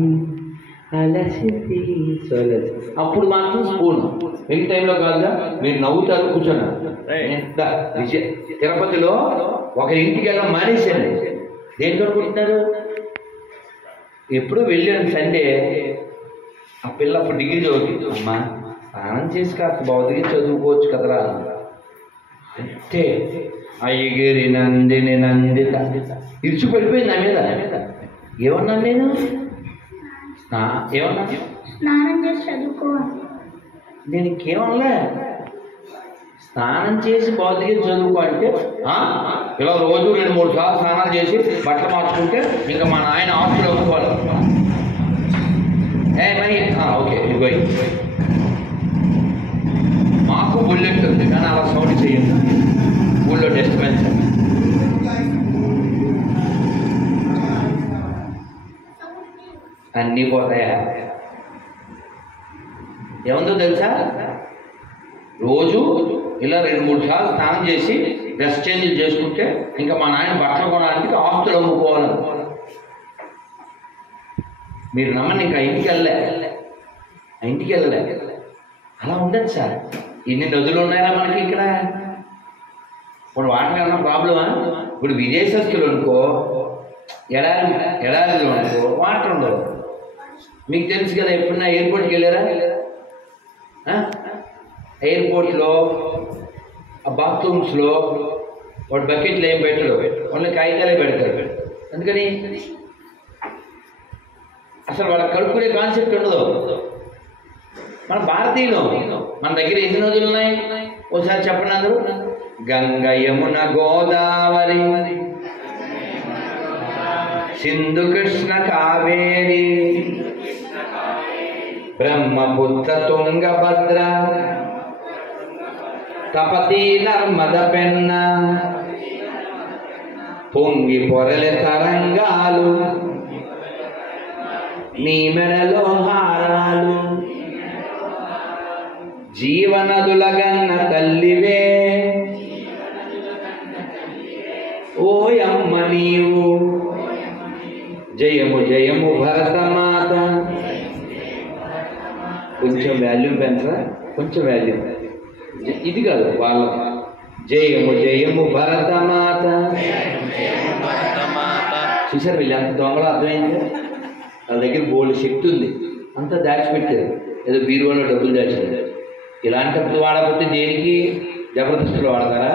అలసితి సొలసి. అప్పుడు మాత్రం స్పూన్, మిగతా టైంలో కాదుగా. మీరు నవ్వుతారు, కూర్చున్నారు. తిరుపతిలో ఒక ఇంటికి వెళ్ళడం మానేశాను. దేంతో అనుకుంటున్నారు? ఎప్పుడు వెళ్ళాను సండే. ఆ పిల్ల అప్పుడు డిగ్రీ చదువుతుంది. అమ్మా స్నానం చేసి కాస్త భౌతిక చదువుకోవచ్చు కదరా అంటే అయ్యగిరి నందిని నందిత ఇరుచు పడిపోయింది నా మీద. ఏమన్నాను నేను? ఏమన్నా? స్నానం చేసి చదువుకోవాలి. నేను ఇంకేమన్నా? స్నానం చేసి భౌతిక చదువుకో అంటే ఇలా రోజు 2-3 సార్లు స్నానాలు చేసి బట్టలు మార్చుకుంటే ఇంకా మా నాయన హాస్టల్ ఒప్పుకోవాలి. ఓకే ఇదిగో మాకు బుల్లెట్ ఉంది కానీ అలా సౌండ్ చేయండి. ఊళ్ళో డిస్టర్బెన్స్ అన్నీ పోతాయా? ఏముందో తెలుసా? రోజు ఇలా 2-3 సార్లు స్నానం చేసి డ్రెస్ చేంజ్ చేసుకుంటే ఇంకా మా నాయన బట్టలు కొనడానికి ఆస్తులు అమ్ముకోవాలి. మీరు నమ్మని ఇంకా ఇంటికి వెళ్ళలే అలా ఉండదు సార్. ఇన్ని నదులు ఉన్నాయా మనకి ఇక్కడ? ఇప్పుడు వాటికన్నా ప్రాబ్లమా? ఇప్పుడు విదేశస్తులు అనుకో, ఎడారిలో అనుకో వాటర్ ఉండవు. మీకు తెలుసు కదా, ఎప్పుడన్నా ఎయిర్పోర్ట్కి వెళ్ళారా? ఎయిర్పోర్ట్లో ఆ బాత్రూమ్స్లో వాడు బకెట్లు ఏం పెట్టడు, వాళ్ళ కాగితాలే పెడతాడు. అందుకని అసలు వాళ్ళకి కడుక్కునే కాన్సెప్ట్ ఉండదు. మన భారతీయులు, మన దగ్గర ఎన్ని నదులు ఉన్నాయి ఒకసారి చెప్పండి అందరూ. గంగ, యమున, గోదావరి, సింధు, కృష్ణ, కావేరి, బ్రహ్మపుత్ర, తుంగభద్ర, తపతి, నర్మద, పెన్న, పొంగి పొరలే తరంగాలు, నీ మెడలో హారాలు, జీవనదుల గన్న తల్లివే ఓయమ్మ నీవు. జయము జయము భరతమాత. కొంచెం వాల్యూమ్ పెంచరా, కొంచెం వాల్యూమ్. ఇది కాదు వాళ్ళ. జయము జయము భరతమాత. చూసారు వీళ్ళు ఎంత దొంగలో? అర్థమైంది. వాళ్ళ దగ్గర బోల్డ్ శక్తి ఉంది, అంతా దాచిపెట్టారు. ఏదో బీరువాలో డబ్బులు దాచారు. ఇలాంటప్పుడు వాడకపోతే దేనికి? జబర్దస్తులు వాడతారా?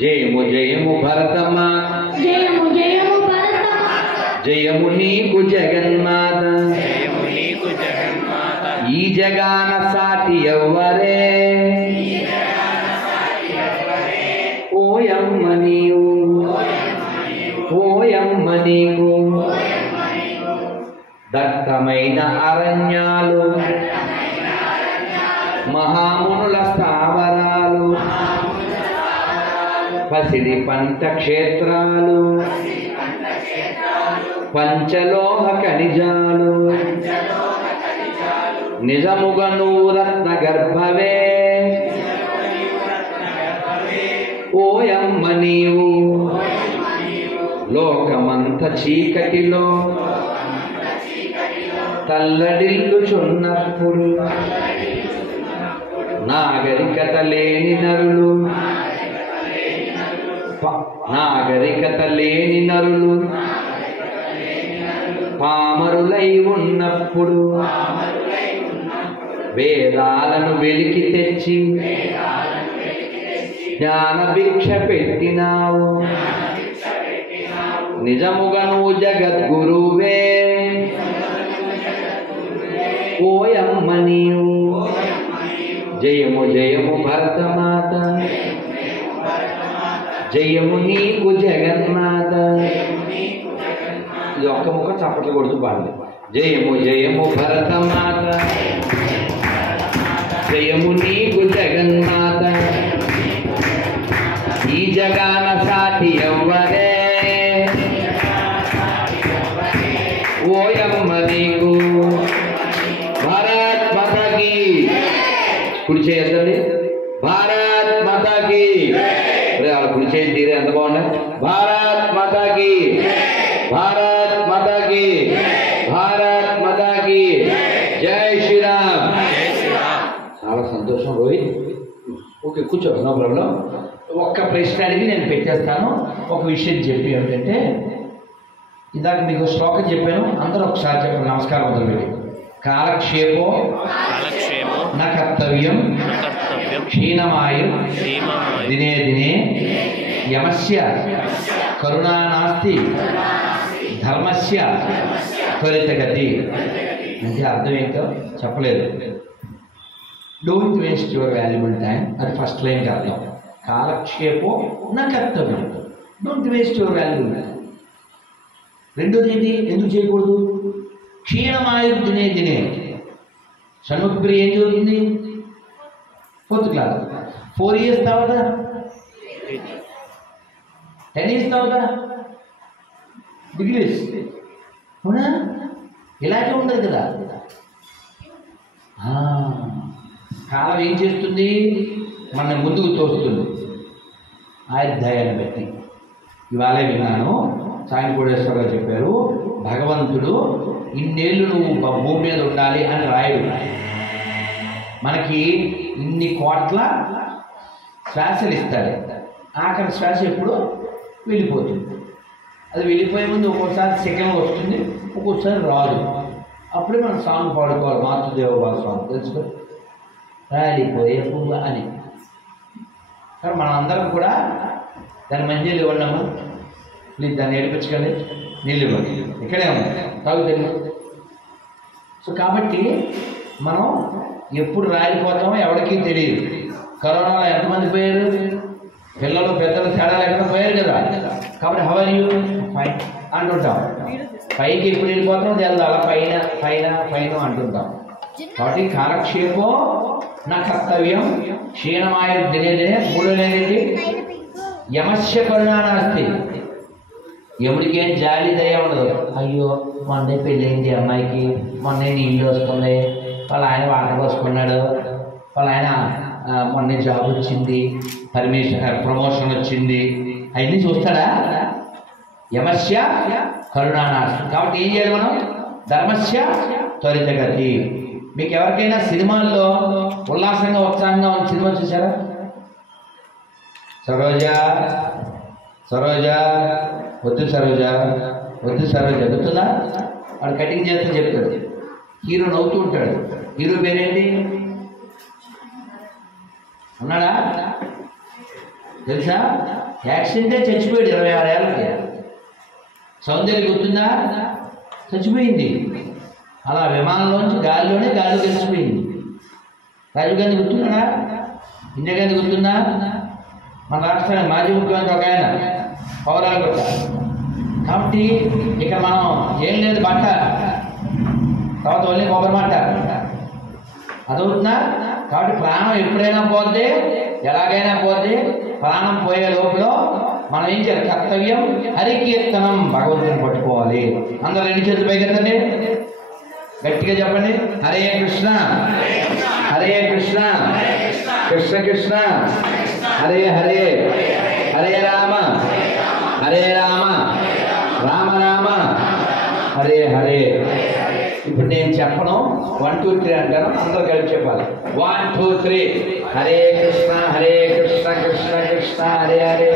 జయము జయము భరతమాత. జయము జయము భరతమాత. జయము నీకు జగన్మాత. ఈ జగాన సాటి ఎవ్వరే ఓయమ్మ నీవు, ఓయమ్మ నీకు. దట్టమైన అరణ్యాలు, మహామునుల స్థావరాలు, పసిడి పంట క్షేత్రాలు, పంచలోహ ఖనిజాలు, నిజముగా నువ్వు రత్న గర్భవే ఓయమ్మ నీవు. లోకమంత చీకటిలో తల్లడిల్లుచున్నప్పుడు, నాగరికత లేని నరులు, నాగరికత లేని నరులు పామరులై ఉన్నప్పుడు, వేదాలను వెలికి తెచ్చి జ్ఞాన భిక్ష పెట్టినావు. నిజముగా నువ్వు జగద్గురువే ఓయమ్మ నీవు. జయము జయము భరతమాత, జయము నీకు జగన్మాత. ఇది ఒక్క ముక్క చప్పట్లు కొడుతూ పాడలే. జయము జయము భరతమాత, జయము నీకు జగన్మాత, ఈ జగాన సాటి ఎవ్వరే, ఓయమ్మ నీకు. భారత్ మాతాకి, కుడి చేయద్దండి. భారత్ మాతాకి, వాళ్ళ కుడి చేయి తీరే ఎంత బాగున్నాయి. భారత్ మాతాకి, భారత్ మాతాకి, భారత్ మాతాకి, జై శ్రీరామ్. చాలా సంతోషం రోహిత్. ఓకే కూర్చో, నో ప్రాబ్లం. ఒక్క ప్రశ్న అడిగి నేను పెట్టేస్తాను. ఒక విషయం చెప్పి ఏమిటంటే, ఇందాక మీకు శ్లోకం చెప్పాను, అందరూ ఒకసారి చెప్పండి. నమస్కారం మొదలుపెట్టి. కాలక్షేపో నా కర్తవ్యం క్షీణమాయు దినే దినే యమస్య కరుణా నాస్తి ధర్మస్య త్వరితగతి. అంటే అర్థం ఏంటో చెప్పలేదు. Don't waste your valuable time, అది ఫస్ట్ లైన్కి అర్థం. కాలక్షేపో నా కర్తవ్యం, don't waste your valuable time. రెండోది ఏంటి, ఎందుకు చేయకూడదు? క్షీణమాయు దినే దినే. షణ్ముఖప్రియ ఏం చదువుతుంది? 4th class. 4 years తర్వాత 10 years తర్వాత డిగ్రీస్. అవునా? ఇలాగే ఉండదు కదా. కాలం ఏం చేస్తుంది? మన ముందుకు తోస్తుంది ఆయుర్దాయాన్ని బట్టి. ఇవాళే విన్నాను, సాయి కోటేశ్వరరావు చెప్పారు, భగవంతుడు ఇన్నేళ్ళు నువ్వు భూమి మీద ఉండాలి అని రాయడు. మనకి ఇన్ని కోట్ల శ్వాసలు ఇస్తాడు. ఆఖరి శ్వాస ఎప్పుడు వెళ్ళిపోతుంది. అది వెళ్ళిపోయే ముందు ఒక్కోసారి సెకండ్ వస్తుంది, ఒక్కోసారి రాదు. అప్పుడే మనం సాంగ్ పాడుకోవాలి, మాతృదేవోభవ సాంగ్ తెలుసుకో, రాలిపోయే పువ్వు అని. కానీ మనం అందరం కూడా దాని మంచిలు ఇవ్వండమ్మా ప్లీజ్, దాన్ని ఏడిపించకండి, నీళ్ళు ఇవ్వండి, ఇక్కడే ఉంది తాగుతుంది. సో కాబట్టి మనం ఎప్పుడు రాలిపోతామో ఎవరికీ తెలియదు. కరోనాలో ఎంతమంది పోయారు? పిల్లలు పెద్దలు తేడా లేకుండా పోయారు కదా. కాబట్టి హౌ ఆర్ యూ ఫైన్ అంటుంటాం. పైకి ఎప్పుడు వెళ్ళిపోతామో తెలియదు, అలా పైన పైన పైన అంటుంటాం. కాబట్టి కాలక్షేపో నా కర్తవ్యం క్షీణమాయు దినే దినే. మూడోనేది యమస్య కరుణా నాస్తి. ఎముడికి ఏం జాలి దయ ఉండదు. అయ్యో మొన్నే పెళ్ళయింది అమ్మాయికి, మొన్నే నీళ్ళు వస్తుంది, వాళ్ళ ఆయన వాటర్ పోసుకున్నాడు, వాళ్ళ ఆయన మొన్నే జాబ్ వచ్చింది, ప్రమోషన్ వచ్చింది, అవన్నీ చూస్తాడా? యమస్య కరుణానాస్తి. కాబట్టి ఏం చేయాలి మనం? ధర్మస్య త్వరితగతి. మీకు ఎవరికైనా సినిమాల్లో ఉల్లాసంగా ఉత్సాహంగా ఉన్న సినిమా చూసారా? సరోజా సరోజా వద్దు సరోజా వద్దు సరోజా గుర్తుందా? వాడు కటింగ్ చేస్తే చెప్తాడు, హీరో నవ్వుతూ ఉంటాడు. హీరో పేరేంటి ఉన్నాడా తెలుసా? యాక్సిడెంటే చచ్చిపోయాడు 26 ఏళ్ళకి. సౌందర్య గుర్తుందా? చచ్చిపోయింది. అలా విమానంలోంచి గాలిలో చచ్చిపోయింది. రాజీవ్ గాంధీ గుర్తున్నాడా? ఇందిరాగాంధీ గుర్తుందా? మన రాష్ట్రానికి మాజీ ముఖ్యమంత్రి ఒక ఆయన పౌరాలు కూడా. కాబట్టి ఇక్కడ మనం ఏం లేదు, బట్ట తర్వాత ఓన్లీ కొబ్బరి మాట అదవుతుందా? కాబట్టి ప్రాణం ఎప్పుడైనా పోతే, ఎలాగైనా పోతే, ప్రాణం పోయే లోపల మనం ఏం చేయాలి? కర్తవ్యం హరికీర్తనం, భగవంతుని పట్టుకోవాలి. అందరూ 2 చేతులు పైకెత్తండి, గట్టిగా చెప్పండి. హరే కృష్ణ హరే కృష్ణ కృష్ణ కృష్ణ హరే హరే హరే రామ రామ రామ హరే హరే. ఇప్పుడు నేను చెప్పను, 1 2 3 అంటాను, అందరూ కలిసి చెప్పాలి. 1 2 3 హరే కృష్ణ కృష్ణ కృష్ణ హరే హరే.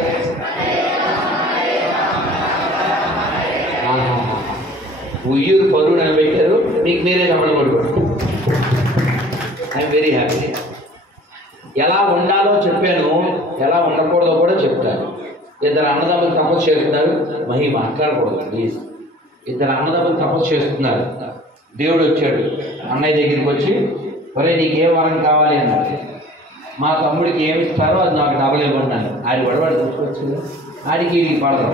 ఉయ్యూరు పరువు నిలబెట్టారు, మీకు మీరే చెప్పడం పడుకోండి. I'm very happy. ఎలా ఉండాలో చెప్పాను, ఎలా ఉండకూడదో కూడా చెప్తాను. 2 అన్నదమ్ములు తపస్సు చేస్తున్నారు, మహి మాట్లాడకూడదు ప్లీజ్. 2 అన్నదమ్ములు తపస్సు చేస్తున్నారు. దేవుడు వచ్చాడు అన్నయ్య దగ్గరికి వచ్చి, ఒరే నీకేం వరం కావాలి అన్నాడు. మా తమ్ముడికి ఏమి ఇస్తారో అది నాకు డబల్ ఇవ్వన్నాను. ఆడి గొడవాడు చూసుకోవచ్చు కదా, ఆడికి పడదు.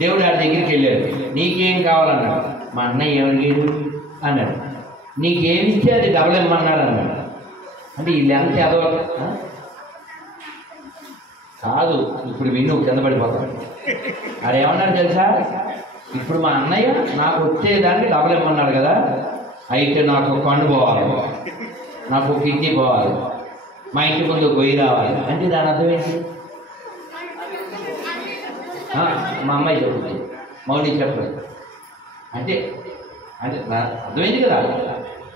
దేవుడు ఆడి దగ్గరికి వెళ్ళాడు, నీకేం కావాలన్నాడు. మా అన్నయ్య ఏమడిగాడు అన్నాడు, నీకేమిస్తే అది డబల్ ఇమ్మన్నాడు అన్నాడు. అంటే వీళ్ళు ఎంత చదవాలి కాదు, ఇప్పుడు విను కింద పడిపోతాడు. ఆడేమన్నాడు తెలుసా, ఇప్పుడు మా అన్నయ్య నాకు వచ్చేదానికి డబల్ ఇమ్మన్నాడు కదా, అయితే నాకు కన్ను పోవాలి, నాకు కిడ్నీ పోవాలి, మా ఇంటి ముందు గొయ్యి రావాలి అంటే దాని అర్థం ఏంటి? మా అమ్మాయి చెప్తుంది, మౌని చెప్పలేదు అంటే అంటే అర్థమైంది కదా.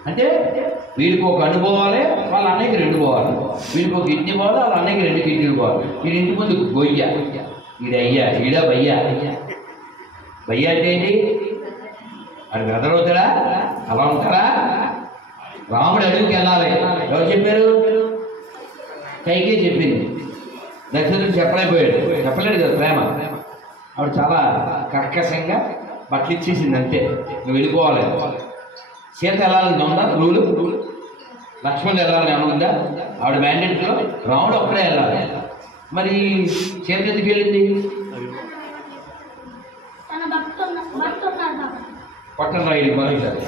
అంటే వీడికి ఒక కన్ను పోవాలి, వాళ్ళ అన్నయ్యకి 2 పోవాలి, వీడికి ఒక కిడ్నీ పోవాలి, వాళ్ళ అన్నయ్యకి 2 కిడ్నీలు పోవాలి. వీడి ఇంటి ముందు గొయ్య, ఈడయ్యా ఈడ భయ్యా. భయ్యా అంటే ఏంటి? వాడు గదరవుతాడా? అలా ఉంటారా? రాముడు అడుగుకి వెళ్ళాలి. ఎవరు చెప్పారు? కైకే చెప్పింది. దక్షిణుడు చెప్పలేకపోయాడు, చెప్పలేడు కదా ప్రేమ. ఆవిడ చాలా కర్కశంగా బట్టలు ఇచ్చేసింది, అంతే నువ్వు వెళ్ళిపోవాలి. సీత వెళ్ళాలని ఉందా రూలు? లక్ష్మణుడు వెళ్ళాలని ఏమనుందా? ఆవిడ మ్యాండేట్లో రాముడు ఒక్కడే వెళ్ళాలి. మరి సీత ఎందుకు వెళ్ళింది? పట్టణ రైలు మరొకసారి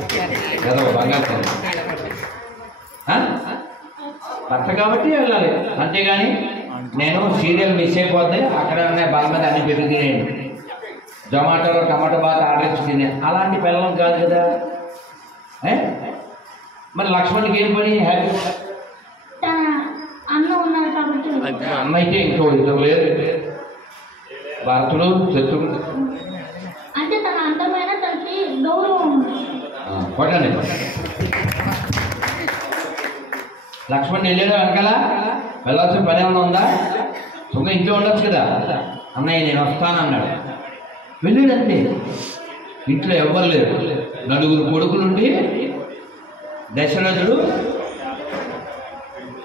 ఏదో బంగారు భర్త కాబట్టి వెళ్ళాలి, అంతేగాని నేను సీరియల్ మిస్ అయిపోతే అక్కడ బాల మీద అన్ని పెరుగుతున్నాయండి, జొమాటోలో టమాటో బాత్ ఆర్డర్ ఇచ్చి తినే అలాంటి పిల్లలు కాదు కదా. మరి లక్ష్మణ్కి ఏం పని? హ్యాపీ అన్న అయితే ఇంకోటి లేదు, భరతుడు శత్రుడు అంటే తన అందమైన తనకి గౌరవం కొట్టండి. లక్ష్మణ్ వెళ్ళాడు వెనకాల, వెళ్ళాల్సిన పని ఏమైనా ఉందా? సుఖం ఇంట్లో ఉండొచ్చు కదా. అన్నయ్య నేను వస్తానన్నాడు, వెళ్ళాడంతే. ఇంట్లో ఎవ్వరు లేరు, 4 కొడుకులుండి దశరథుడు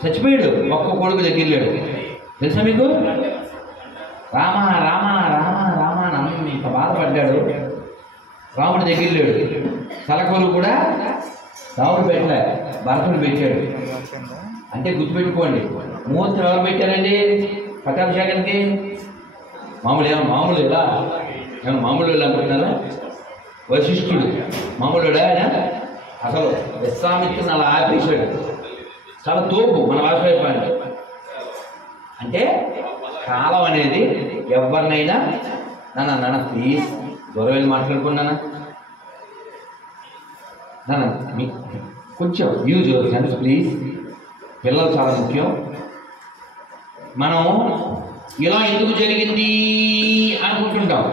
చచ్చిపోయాడు, ఒక్క కొడుకు దగ్గర లేడు. తెలుసా మీకు? రామ రామ రామ రామ అని అంత బాధపడ్డాడు. రాముడి దగ్గర లేడు, తలకొలు కూడా రాముడు పెట్టలే, భరతుడు పెట్టాడు. అంటే గుర్తుపెట్టుకోండి, మూర్తి ఎవరు పెట్టారండి పట్టాభిషేకానికి? మామూలు ఇలా ఏమన్నా మామూలు అనుకుంటున్నారా? వశిష్ఠుడు మామూలుడా ఆయన? అసలు విశ్వామిత్రుని అలా ఆపేశాడు, చాలా తోపు మన వాసువైపు. అంటే కాలం అనేది ఎవరినైనా నాన్న ప్లీజ్ దూరం వెళ్ళి మాట్లాడుకున్నానా నాన్న మీ కొంచెం యూజ్ సెన్స్ ప్లీజ్, పిల్లలు చాలా ముఖ్యం. మనం ఇలా ఎందుకు జరిగింది అనుకుంటుంటాం,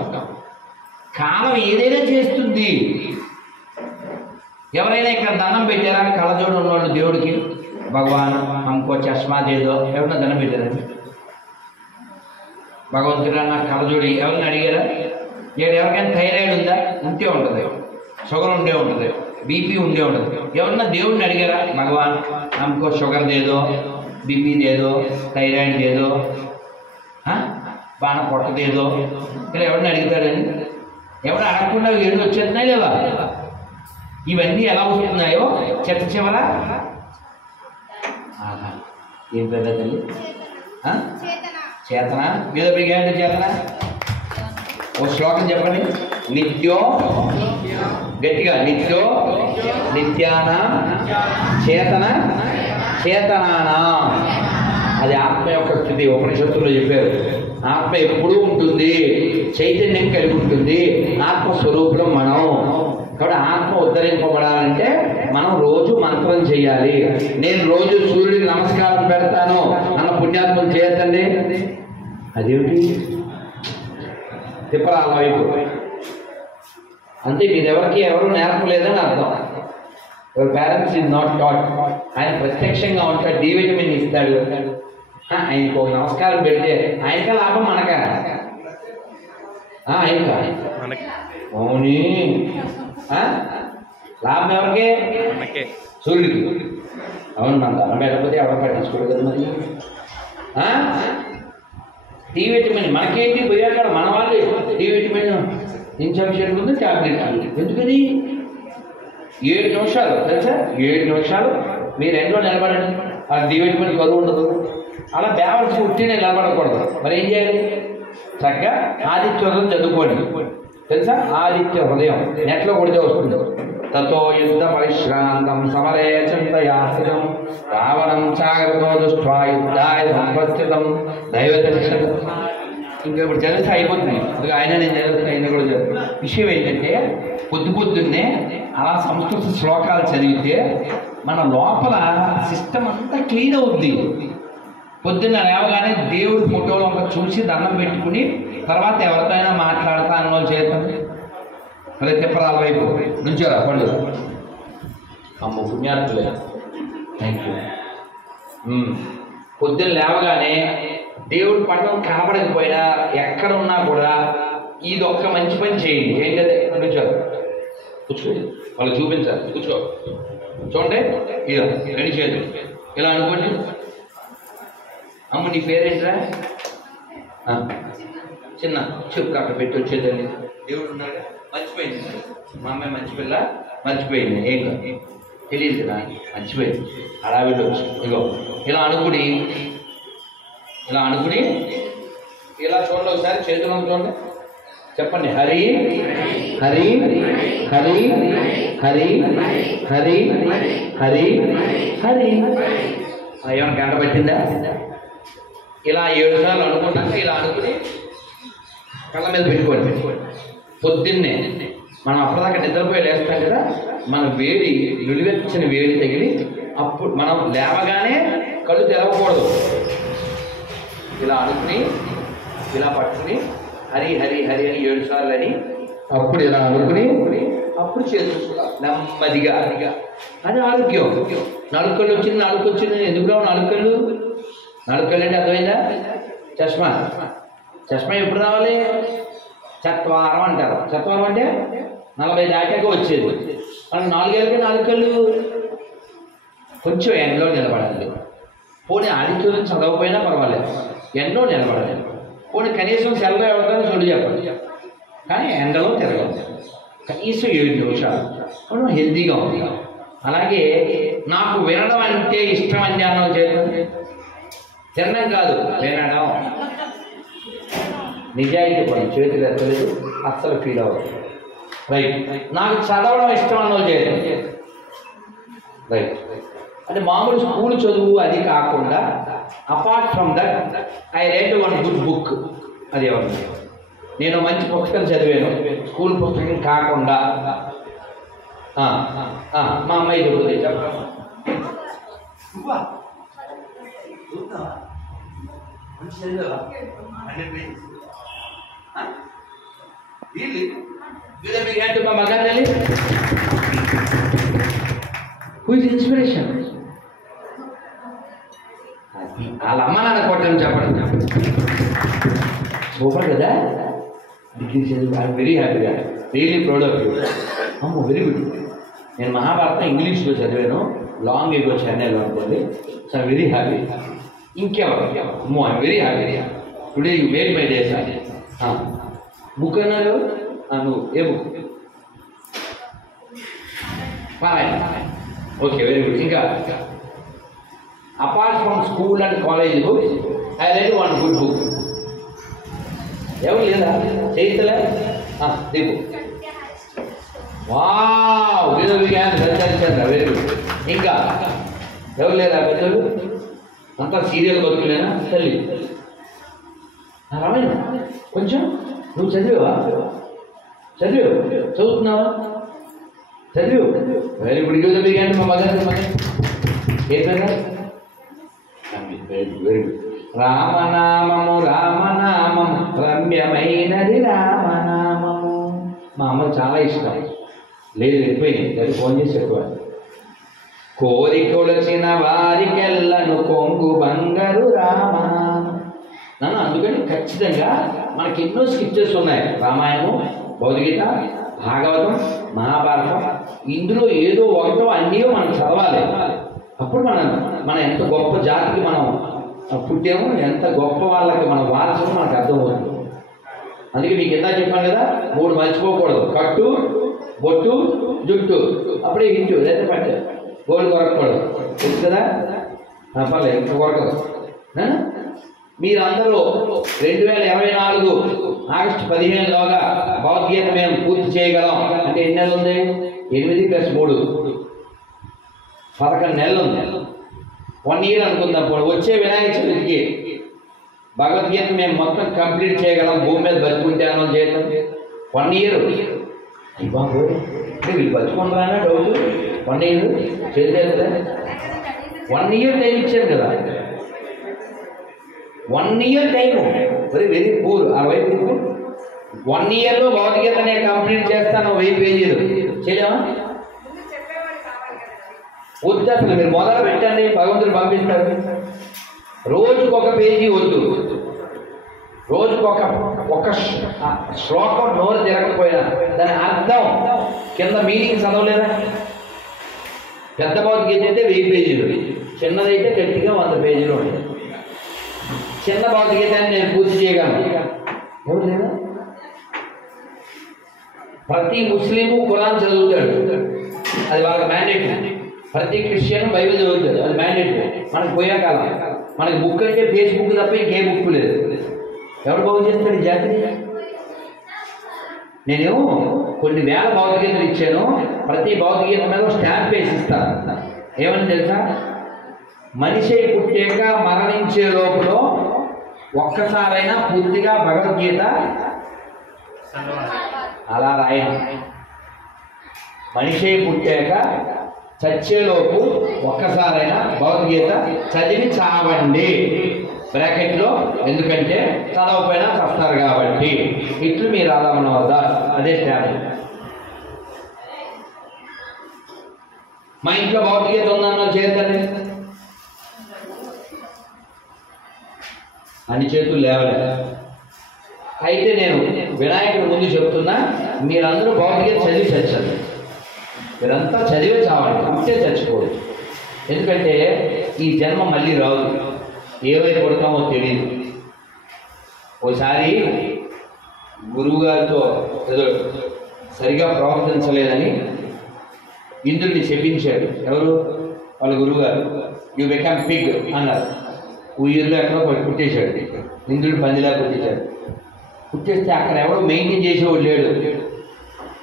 కాలం ఏదైనా చేస్తుంది. ఎవరైనా ఇక్కడ దండం పెట్టారా? కళ్ళజోడు ఉన్నవాళ్ళు దేవుడికి, భగవాన్ హంకో చష్మా దేదో, ఎవరైనా దండం పెట్టారండి? భగవంతుడా నాకు కళ్ళజోడి ఎవరిని అడిగారా? ఎవరికైనా థైరాయిడ్ ఉందా? ఉంటే ఉంటుంది, షుగర్ ఉండే ఉంటుంది, బీపీ ఉండే ఉంటుంది. ఎవరన్నా దేవుడిని అడిగారా? భగవాన్ హంకో షుగర్ దేదో, బీపీ దేదో, థైరాయిడ్ దేదో, బాగా పొట్టదేదో, ఇలా ఎవరిని అడుగుతాడని? ఎవరు అడగకుండా ఏళ్ళు వచ్చేస్తున్నాయి లేదా? ఇవన్నీ ఎలా వస్తున్నాయో చెత్త చివర ఏం పెద్ద తల్లి చేతన మీద బిగాంటి చేతన. ఓ శ్లోకం చెప్పండి. నిత్యో గట్టిగా, నిత్యో నిత్యాన చేతన చేతనానా. అది ఆత్మ యొక్క స్థితి. ఉపనిషత్తుల్లో చెప్పారు, ఆత్మ ఎప్పుడూ ఉంటుంది, చైతన్యం కలిగి ఉంటుంది, ఆత్మస్వరూపులం మనం. కాబట్టి ఆత్మ ఉద్ధరింపబడాలంటే మనం రోజు మంత్రం చేయాలి. నేను రోజు సూర్యుడికి నమస్కారం పెడతాను అన్న పుణ్యాత్మం చేయొద్దండి. అదేమిటి? తిప్పరాల వైపు అంతే. మీరెవరికి ఎవరు నేర్పలేదని అర్థం. Your parents is not taught. ఆయన ప్రత్యక్షంగా ఉంటాడు, డి విటమిన్ ఇస్తాడు. ఆయనకు ఒక నమస్కారం పెడితే ఆయనకా లాభం మనకా? ఆయనకా అవునీ లాభం ఎవరికి? సూర్యుడికి. అవును, మన ధనం పెట్టకపోతే ఎవరు పట్టించుకోడు కదా. మరి డి విటమిన్ మనకేంటి పోయాక మన వాళ్ళు డి విటమిన్ ఇన్సఫిషియెంట్ ఉంది, ట్యాబ్లెట్. ఎందుకని? 7 నిమిషాలు తెలుసా? 7 నిమిషాలు మీరు ఎండలో నిలబడండి, ఆ డి విటమిన్ కరువు ఉండదు. అలా బ్యాలెన్స్ ఉట్టినే నిలబడకూడదు. మరి ఏం చేయాలి? చక్కగా ఆదిత్య హృదయం చదువుకోండి. తెలుసా? ఆదిత్య హృదయం నెట్లో కొడితే వస్తుంది. తతో యుద్ధ పరిశ్రాంతం సమరే చింతయాశ్రితం రావణం చాగరతో దృష్ట్వా యుద్ధాయ సంపస్థితం దైవదర్శనం. ఇంకా ఇప్పుడు చదివితే అయిపోతుంది. అందుకే ఆయన నేను చదివితే ఆయన కూడా చదువు. విషయం ఏంటంటే పొద్దున్నే అలా సంస్కృత శ్లోకాలు చదివితే మన లోపల సిస్టమ్ అంతా క్లీన్ అవుద్ది. పొద్దున్న లేవగానే దేవుడి ఫోటోలో చూసి దండం పెట్టుకుని తర్వాత ఎవరితోనైనా మాట్లాడతా అన్న వాళ్ళు చేస్తాం. మళ్ళీ తిప్పరాల వైపు నుంచోరా పళ్ళు. అమ్మ పుణ్యార్థులే, థ్యాంక్ యూ. పొద్దున్న లేవగానే దేవుడి పట్టణం కనబడకపోయినా ఎక్కడ ఉన్నా కూడా ఇది ఒక్క మంచి పని చేయండి. ఏంటంటే నుంచోరు, కూర్చోండి, వాళ్ళు చూపించాలి. కూర్చో, చూడండి, ఇలా రెడీ చేయండి. ఇలా అనుకోండి. అమ్మ నీ పేరేంట్రా? చిన్న చెప్పు అక్కడ పెట్టి వచ్చేదండి. దేవుడు ఉన్నాడు. మర్చిపోయింది మా అమ్మాయి, మంచి పిల్ల మర్చిపోయింది. ఏం కాదు, తెలియదు కదా, మర్చిపోయింది. హడావిడి వచ్చి ఇగో ఇలా అనుకుని ఇలా చూడండి. ఒకసారి చేతులు చూడండి, చెప్పండి. హరి హరి హరి హరి హరి హరి హరి. ఏమైనా గంట పట్టిందా? ఇలా 7 సార్లు అనుకున్నాక ఇలా అనుకుని కళ్ళ మీద పెట్టుకోండి. పొద్దున్నే మనం అప్పటిదాకా నిద్రపోయి లేస్తాం కదా, మన వేడి నిలువెచ్చని వేడి తగిలి అప్పుడు మనం లేవగానే కళ్ళు తెరవకూడదు. ఇలా అనుకుని ఇలా పట్టుకుని హరి హరి హరి అని 7 సార్లు అని అప్పుడు ఇలా అనుకుని అప్పుడు చేసేసుకోవాలి నెమ్మదిగా. అది ఆరోగ్యం. నలుకళ్ళు వచ్చింది, నాలుకొచ్చింది. ఎందుకు రావు నాలుకళ్ళు? నాలుకళ్ళు అంటే అర్థమైందా? చష్మా ఎప్పుడు రావాలి? చత్వారం అంటారు. చత్వారం అంటే 40 దాటాక వచ్చేది. మనకు 4 ఏళ్ళకి నాలుకళ్ళు. కొంచెం ఎండలో నిలబడాలి. పోనీ ఆదిత్యం చదవకపోయినా పర్వాలేదు, ఎండలో నిలబడాలి. పోనీ కనీసం సెల్లో ఎవరికైనా చొడి చెప్పండి, కానీ ఎండలో తిరగాలి కనీసం 7 నిమిషాలు. మనం హెల్తీగా ఉంది. అలాగే నాకు వినడం అంటే ఇష్టం అని అన్నం చేద్దాం. తినడం కాదు, వినడం. నిజాయితీ పని, చేతులు ఎత్తలేదు, అస్సలు ఫీల్ అవ్వదు. రైట్. నాకు చదవడం ఇష్టం అన్నో చేద్దాం. రైట్. అంటే మామూలు స్కూల్ చదువు అది కాకుండా apart from that I right 1 good book. అది ఎవరు? నేను మంచి పుస్తకం చదివాను, స్కూల్ పుస్తకం కాకుండా. మా అమ్మాయి చదువుతుంది. Who is inspiration? వాళ్ళ అమ్మ నాన్న కొట్టని చెప్పండి. సూపర్ కదా. డిగ్రీ చదివి ఐఎమ్ వెరీ హ్యాపీగా, రియలీ ప్రౌడ్ ఆఫ్ యూ. అమ్మో వెరీ గుడ్. నేను మహాభారతం ఇంగ్లీష్లో చదివాను, లాంగ్ ఎగో చెన్నైలో అనుకోండి. So I'm very happy. ఇంకెవరు? అమ్మో I'm very happy. Today you made my day sir. Book అన్నారు నువ్వు. A book? Okay, very good. ఇంకా apart from school and college books I read 1 good book. ఎవరు లేదా? చేయిస్తలే దీపు. Wow, very good. ఇంకా ఎవరు లేదా పెద్దలు? అంతా సీరియల్ బతుకులేనా? తల్లి రామాయణ కొంచెం నువ్వు చదివావా? చదువుతున్నావా? చదివు. Very good. యూజ్ బిగాన్ మా మదర్. ఏంటన్నా? Very good. రామనామము రామనామము రమ్యమైనది రామనామము. మా అమ్మకు చాలా ఇష్టం. లేదు వెళ్ళిపోయింది, అది ఫోన్ చేసి చెప్పాలి. కోరికొలచిన వారికెల్లను కొంగు బంగారు రామనామం. నన్ను అందుకని ఖచ్చితంగా మనకి ఎన్నో స్క్రిప్చర్స్ ఉన్నాయి. రామాయణం, భగవద్గీత, భాగవతం, మహాభారతం. ఇందులో ఏదో ఒకటో అన్నీయో మనం చదవాలి. అప్పుడు మన ఎంత గొప్ప జాతికి మనం పుట్టాము, ఎంత గొప్ప వాళ్ళకి మనం వారసులు మనకు అర్థమవుతుంది. అందుకే మీకు ఎంత చెప్పాను కదా, 3 మర్చిపోకూడదు. కట్టు, బొట్టు, జుట్టు. అప్పుడే ఇంటూ లేదా పట్టు. గోల్డ్ కొరకూడదు, తెలుసు కదా. పర్లేదు, ఇంకా కొరకదు. మీరందరూ 2024 ఆగస్టు 15లోగా భగవద్గీత మేము పూర్తి చేయగలం అంటే ఎన్ని నెలలు ఉంది? 8+3 11 నెలలు ఉంది. 1 ఇయర్ అనుకుందాం. వచ్చే వినాయక చవితికి భగవద్గీత మేము మొత్తం కంప్లీట్ చేయగలం, భూమి మీద బతుకుంటే అన్నది చేయటం 1 ఇయర్. బాబు అంటే వీళ్ళు బతుకుంటారా డౌట్? 1 ఇయర్ చేయలేదు. 1 ఇయర్ టైం ఇచ్చారు కదా. 1 ఇయర్ టైం వెరీ పూర్. ఆ వైపు 1 ఇయర్లో భగవద్గీత నేను కంప్లీట్ చేస్తాను. 1000 పేజీలు చేయలేమా? వద్దు అసలు. మీరు మొదలు పెట్టండి, భగవంతుడు పంపిస్తారు. రోజుకొక పేజీ వద్దు. రోజుకొక శ్లోకం నోరు తిరగకపోయినా దాని అర్థం కింద మీనింగ్ చదవలేదా? పెద్ద భగవద్గీత అయితే 1000 పేజీలు, చిన్నదైతే గట్టిగా 100 పేజీలు ఉంటాయి. చిన్న భగవద్గీతాన్ని నేను పూర్తి చేయగలను. ఎవరు లేదా? ప్రతి ముస్లిము ఖురాన్ చదువుతాడు, అది వాళ్ళకి మ్యాండేటరీ. ప్రతి క్రిస్టియన్ బైబిల్ చదువుతాడు, అది మ్యాండేటరీ. మనకు పోయే కాలం. మనకి బుక్ అంటే ఫేస్బుక్ తప్ప ఇంకే బుక్ లేదు. ఎవరు బాగు చేస్తాడు ఈ జాతిని? నేను కొన్ని వేల భగవద్గీతలు ఇచ్చాను. ప్రతి భగవద్గీత మీద స్టాంప్ వేసి ఇస్తాను. ఏమని తెలుసా? మనిషి పుట్టాక మరణించే లోపల ఒక్కసారైనా పూర్తిగా భగవద్గీత అలా రాయండి. మనిషి పుట్టాక చచ్చేలోపు ఒక్కసారైనా భగవద్గీత చదివి చావండి బ్రాకెట్లో. ఎందుకంటే చదవకపోయినా చస్తారు కాబట్టి. ఇట్లు మీరు రాధామణ వద్ద అదే స్టాంప్. మా ఇంట్లో భగవద్గీత ఉందన్న చేతండి. అన్ని చేతులు లేవలే. అయితే నేను వినాయకుడి ముందు చెప్తున్నా, మీరందరూ భగవద్గీత చదివి చచ్చండి. మీరంతా చదివే చావండి, ఉంటే చచ్చిపోవచ్చు. ఎందుకంటే ఈ జన్మ మళ్ళీ రాదు, ఏవైపు కొడతామో తెలియదు. ఓసారి గురువు గారితో ఏదో సరిగా ప్రవర్తించలేదని ఇంద్రుడిని చెప్పించాడు. ఎవరు? వాళ్ళ గురువు గారు. యూ బికమ్ పిగ్ అన్నారు. ఊరిలో ఎక్కడో పుట్టేశాడు ఇంద్రుడు. పందిలా పుట్టేశాడు. పుట్టేస్తే అక్కడ ఎవడో మెయింటైన్ చేసేవాడు లేడు.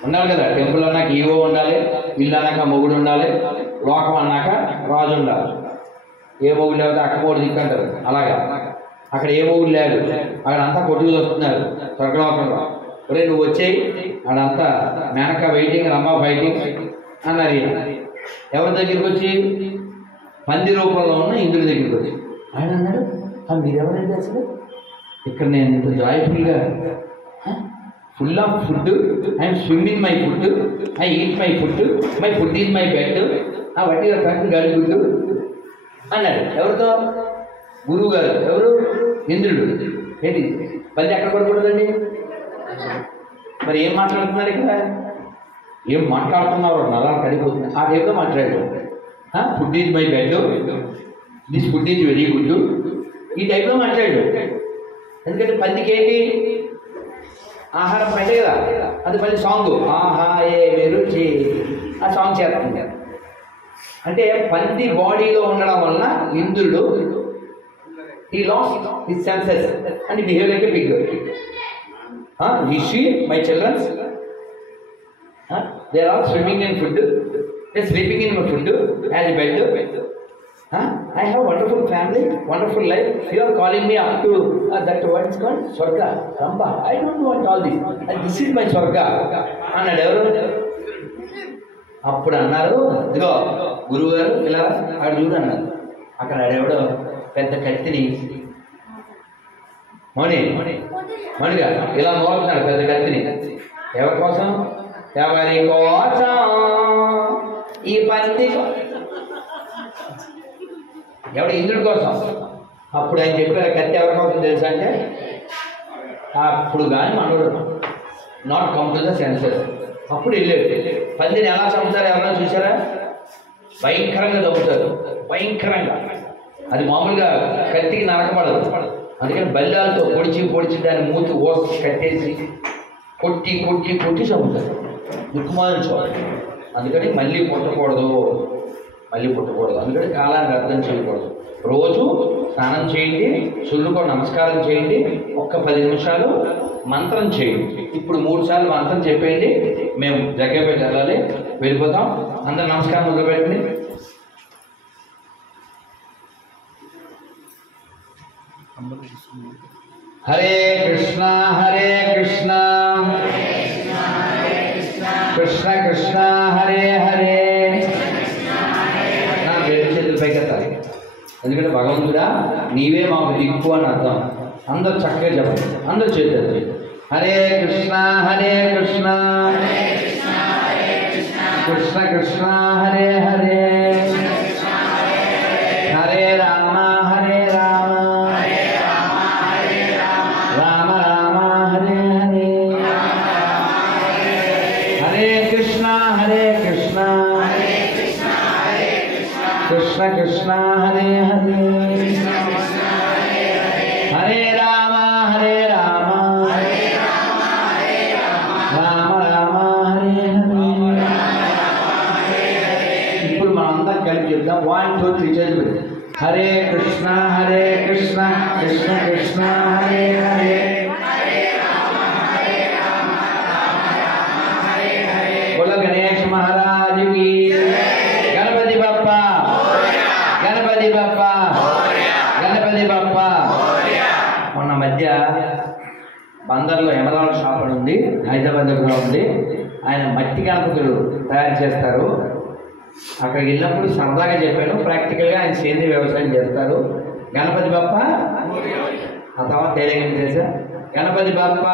ఉండాలి కదా, టెంపుల్ అన్నాక ఈవో ఉండాలి, ఇల్లు అన్నాక మొగుడు ఉండాలి, లోకం అన్నాక రాజు ఉండాలి. ఏ మొగుడు లేకపోతే అక్కమోడు దిక్కంటారు. అలాగా అక్కడ ఏ మొగుడు లేడు. అక్కడ అంతా కొట్టుకు వస్తున్నారు స్వర్గలోకంలో. ఒరే నువ్వు వచ్చేయి, అక్కడంతా మేనక వెయిటింగ్, రమ్మ ఫైటింగ్ అన్నారు. ఎవరి దగ్గరికి వచ్చి? పంది రూపంలో ఉన్న ఇంద్రుడి దగ్గరికి వచ్చి ఆయన అన్నాడు, మీరెవరంటే అసలు ఇక్కడ నేను ఇంత జాయ్ఫుల్గా full of food, I'm swimming my food, I eat my food is my bed, వట్టి ఫ్యాక్ట్ గడుగుడ్డు అన్నాడు. ఎవరితో? గురువు గారు. ఎవరు? ఇంద్రుడు. ఏంటి పంది ఎక్కడ పడకూడదండి? మరి ఏం మాట్లాడుతున్నారు ఇక్కడ? ఏం మాట్లాడుతున్నారు? నలా కడిపోతుంది. ఆ టైప్లో మాట్లాడాడు. Food is my bed, this food is very good, ఈ టైప్లో మాట్లాడాడు. ఎందుకంటే పందికి ఏంటి? ఆహారం పండే కదా, అది మళ్ళీ సాంగ్ ఆహా ఏ రుచి, ఆ సాంగ్ చేస్తుంది. అంటే పంది బాడీలో ఉండడం వలన ఇంద్రుడు he lost his senses and he behaved like a pig. You see my children, they are all swimming in food, they are sleeping in my food as a bed. I have wonderful family, wonderful life. You are calling me up to that what is called Swarga, Ramba. I don't want all this. And this is my Swarga. అన్నాడు. ఎవరు? అప్పుడు అన్నారు, ఇదిగో గురువు గారు ఇలా అక్కడ చూడన్నారు. అక్కడ ఎవడో పెద్ద కత్తిని మణిగా ఇలా మోగుతున్నాడు పెద్ద కత్తిని. ఎవరి కోసం? ఎవరి కోసం? ఈ పంది. ఎవడు? ఇంద్రుడి కోసం. అప్పుడు ఆయన చెప్పారు కత్తి ఎవరి కోసం తెలుసా అంటే, అప్పుడు కానీ మనోడు not come to the senses. అప్పుడు వెళ్ళాడు. పందిని ఎలా చంపుతారు ఎవరైనా చూసారా? భయంకరంగా చంపుతారు, భయంకరంగా. అది మామూలుగా కత్తికి నరకపడదు. అందుకని బల్లాలతో పొడిచి దాన్ని మూతి ఓసి కట్టేసి కొట్టి చంపుతారు. దుఃఖమానం చూడాలి. అందుకని మళ్ళీ పుట్టకూడదు. అందుకని కాలాన్ని అర్థం చేయకూడదు. రోజు స్నానం చేయండి, సూర్యుడికి నమస్కారం చేయండి, ఒక్క 10 నిమిషాలు మంత్రం చేయండి. ఇప్పుడు 3 సార్లు మంత్రం చెప్పేయండి, మేము జగ్గపేట వెళ్ళాలి, వెళ్ళిపోతాం. అందరు నమస్కారం మొదలుపెట్టండి. హరే కృష్ణ హరే కృష్ణ కృష్ణ కృష్ణ హరే హరే. నా వేరే చేతులు పైకెత్తాలి, ఎందుకంటే భగవంతుడా నీవే మాకు దిక్కు అని అర్థం. అందరు చక్కగా చెప్పండి, అందరు చేతులు. హరే కృష్ణ హరే కృష్ణ కృష్ణ కృష్ణ హరే హరే. హరే రామ హరే రామ రామ రామ హరే హరే. హరే కృష్ణ హరే కృష్ణ కృష్ణ కృష్ణ హరే హరే. హరే రామ హరే రామ రామ రామ హరే హరే. ఇప్పుడు మనందరం కలిపి చెప్తాం. 1 2 3 చేతులు. హరే కృష్ణ కృష్ణ కృష్ణ హరే హరే. బోలో గణేష్ మహారాజ్ కి. గణపతి బప్ప గణపతి బప్ప గణపతి బప్ప. మొన్న మధ్య బందర్లో ఎమరాల్డ్ షాప్ అని ఉంది, హైదరాబాద్ దగ్గర ఉంది. ఆయన మట్టి గణపతులు తయారు చేస్తారు. అక్కడికి వెళ్ళినప్పుడు సరదాగా చెప్పాను, ప్రాక్టికల్గా ఆయన సేంద్రీయ వ్యవసాయం చేస్తారు. గణపతి బప్ప ఆ తర్వాత ధైర్యంగా చేశా. గణపతి బప్ప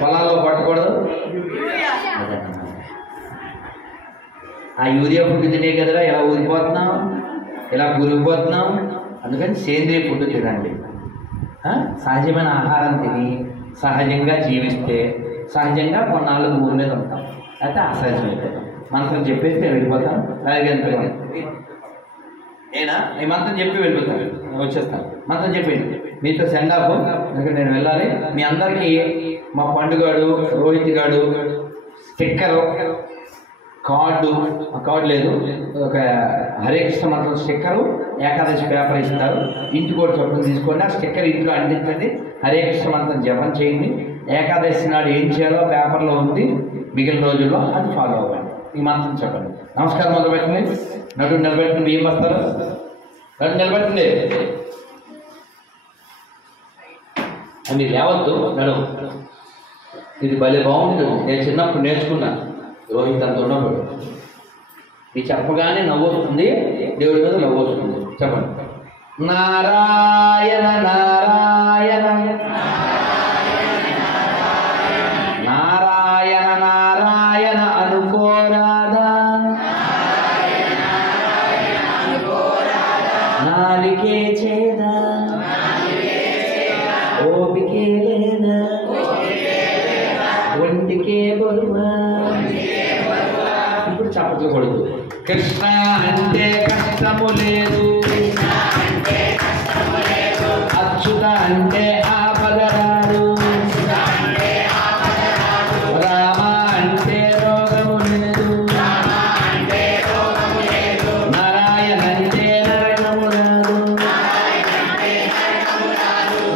పొలాల్లో పట్టకూడదు. ఆ యూరియా ఫుడ్ తినే కదరా ఇలా ఊరిపోతున్నాం, ఇలా కూలిపోతున్నాం. అందుకని సేంద్రియ ఫుడ్ తినండి. సహజమైన ఆహారం తిని సహజంగా జీవిస్తే సహజంగా కొన్నాళ్ళు ఊరి మీద ఉంటాం, అయితే అసహజం అయిపోతాం. మంత్రం చెప్పేస్తే వెళ్ళిపోతాం. అలాగే నేనా ఈ మంత్రం చెప్పి వెళ్ళిపోతాను, వచ్చేస్తాను. మంత్రం చెప్పండి, మీతో సెండ్ ఆఫ్, ఎందుకంటే నేను వెళ్ళాలి. మీ అందరికీ మా పండుగాడు రోహిత్ గాడు స్టిక్కరు కార్డు లేదు, ఒక హరే కృష్ణ మంత్రం స్టిక్కరు ఏకాదశి పేపర్ ఇస్తారు. ఇంటికి కూడా చొప్పున తీసుకోండి, ఆ స్టిక్కర్ ఇంట్లో అందించండి. హరే కృష్ణ మంత్రం జపం చేయండి. ఏకాదశి నాడు ఏం చేయాలో పేపర్లో ఉంది, మిగిలిన రోజుల్లో అది ఫాలో అవ్వండి. ఈ మంత్రం చెప్పండి. నమస్కారం మొదలు పెట్టండి. నటు నిలబెట్టండి, బియ్యం వస్తారు. నటు నిలబెట్టండి, అది మీరు లేవద్దు, నడువు. ఇది భలే బాగుంటుంది. నేను చిన్నప్పుడు నేర్చుకున్నాను. రోహిత్ అంత ఉన్నప్పుడు మీరు చెప్పగానే నవ్వు వస్తుంది, దేవుడి మీద నవ్వు వస్తుంది. చెప్పండి. నారాయణ నారాయణ నారాయణ నారాయణ అనుకోరాదా, నాలికే చేదా, ఓపికే లేదా, ఒంటికే బరువా. ఇప్పుడు చప్పట్లు కొడుతూ కృష్ణ అంటే కష్టము లేదు, అచ్యుత అంటే ఆపద రాదు, రామ అంటే రోగము లేదు, నారాయణ అంటే నరకము రాదు,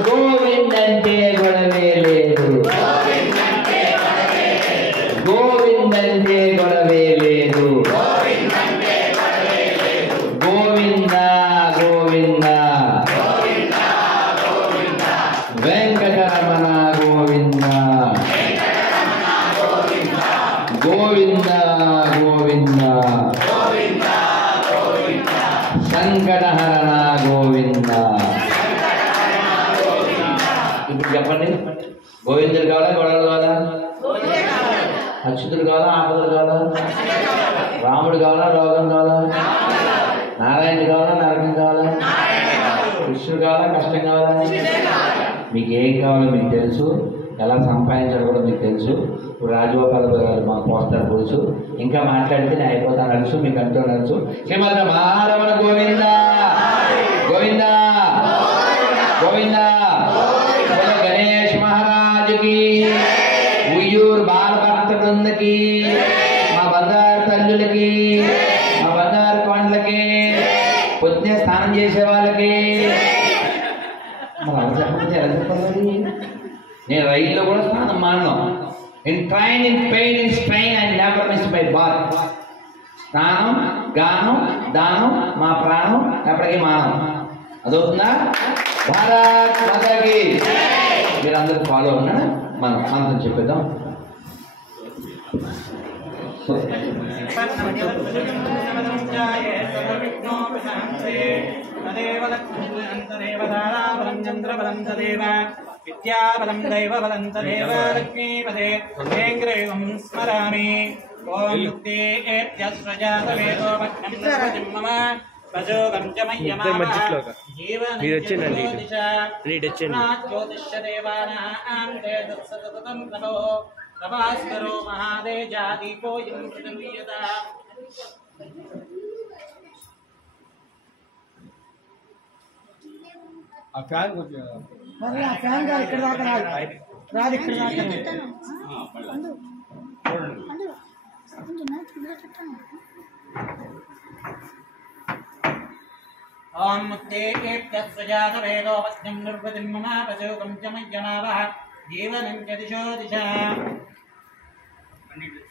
గోవింద్ అంటే గొడవే లేదు, గోవింద్ అంటే గొడవే లేదు, గోవింద గోవింద వెంకటరమణ గోవింద గోవింద గోవింద సంకటహరణ గోవింద. ఇప్పుడు చెప్పండి, గోవిందుడు కావాలా గొడవలు కావాలా, అచ్యుతుడు కావాలా ఆపదలు కావాలా, రాముడు కావాలా రోగం కావాలా, నారాయణుడు కావాలా నరకం కావాలా, కృష్ణుడు కావాలా కష్టం కావాలా? మీకు ఏం కావాలో మీకు తెలుసు, ఎలా సంపాదించాలో కూడా మీకు తెలుసు. ఇప్పుడు రాజగోపాల్ గారు మాకు పోస్తారు తెలుసు, ఇంకా మాట్లాడితే నేను అయిపోతాను తెలుసు, మీకు అంటూ తెలుసు. శ్రీమద్ మహారమణ గోవింద గోవింద గోవింద. గణేష్ మహారాజుకి, ఉయ్యూరు బాలభక్త బృందకి, మా బంగారు తల్లులకి, మా బంగారు కొండలకి, పుణ్య స్థానం స్నానం చేసే వాళ్ళకి మరి అలా చెప్పకపోతే ఎలా చెప్పాలి? నేను రైల్లో కూడా స్నానం మానను. In train, in pain, in strain and never miss my bath. స్నానం, గానం, దానం, మా ప్రాణం ఎప్పటికీ మానం. అదవుతుందా? భారత్ మాతాకి. మీరు అందరూ ఫాలో ఉన్నారా? మనం మంత్రం చెప్పేద్దాం. విద్యాబలం దైవబలం తదేవ లక్ష్మీపదే వేంగ్రేయం స్మరామి. ఓం యుక్తేభ్యస్వజాతవేదో మమ ప్రజోగం చ మయ్యమావః జీవనం జ్యోతిష్యదేవానాం తేజస్సతతం నమో నమస్కరో మహాదేజాదీపోయం ప్రతియత. ఆ ఫ్యాన్ కొంచెం మరి ఆ ఫ్యాన్ గారు ఇక్కడ దాకా రాదు ఇక్కడ దాకా. ఓం ముక్తేభ్యస్వజాతవేదో వజ్ఞం నిర్వృతిం మమ ప్రజోగం చ మయ్యమావః జీవనం చ దిశో దిశ.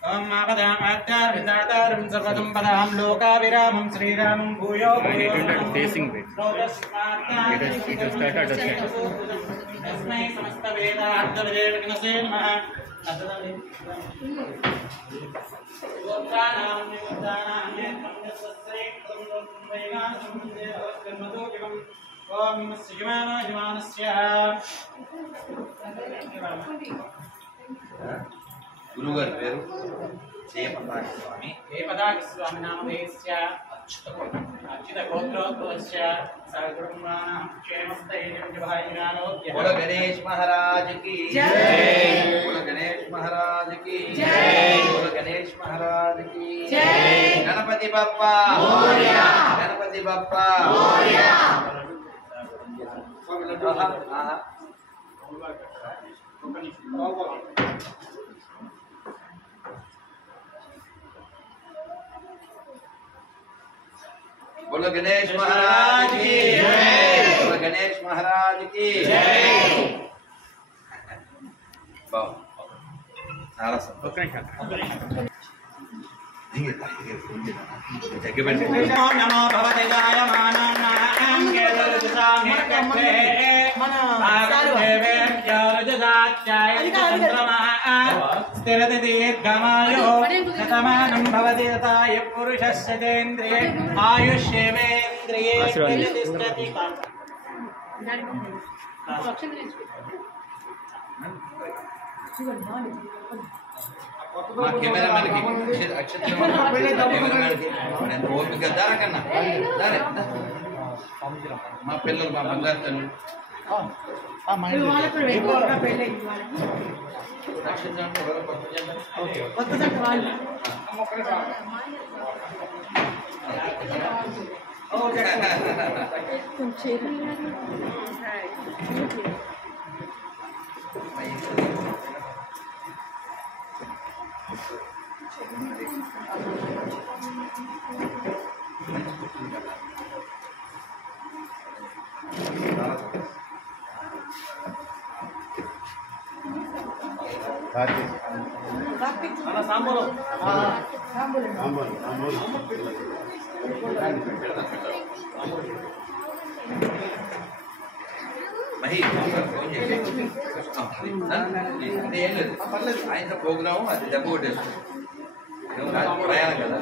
ఓం ఆపదామార్తారం సర్వతం పదాం లోకావిరామం శ్రీరామం భూయో భూయో తస్మై సమస్త వేదార్థవిదే విఘ్నసే నమః. గోత్రానాం నిగోత్రానాం నేత్రస్యై వైనాశం దేవకర్మదోజకం. ఓం శ్రీమానస్య గురుగారి పేరు జయపతాకి స్వామి. జయపతాకి స్వామి నామధేయస్య అచ్యుత గోత్రోద్భవస్య సర్వకుటుంబానాం క్షేమస్థైర్యం చ భాగ్యారోగ్యః. బోలో గణేష్ మహారాజ్ కి జై. బోలో గణేష్ మహారాజ్ కి జై. బోలో గణేష్ మహారాజ్ కి జై. గణపతి బప్పా మోరియా. గణపతి బప్పా మోరియా. बोलो गणेश महाराज की जय. बोलो गणेश महाराज की जय. చాలా సంతోషం. నమో భవతే జాయమానాం కేతరుజసామిర్కత్వే స్థిరతి దీర్ఘమాయో శతమానం భవతి తథాయ పురుషः శతేంద్రియే ఆయుష్యేవేంద్రియే ప్రతిష్టతి. మా కెమెరామెన్కి కెమెరామెన్కి ఓపిక దారా కన్నా దారే. మా పిల్లలు మా బంగారు తల్లి సాంబోలో మహి ఫోన్ చేసి అంటే ఏం లేదు ఆయన ప్రోగ్రాము అది దెబ్బ కొట్టేస్తుంది ప్రయాణం కదా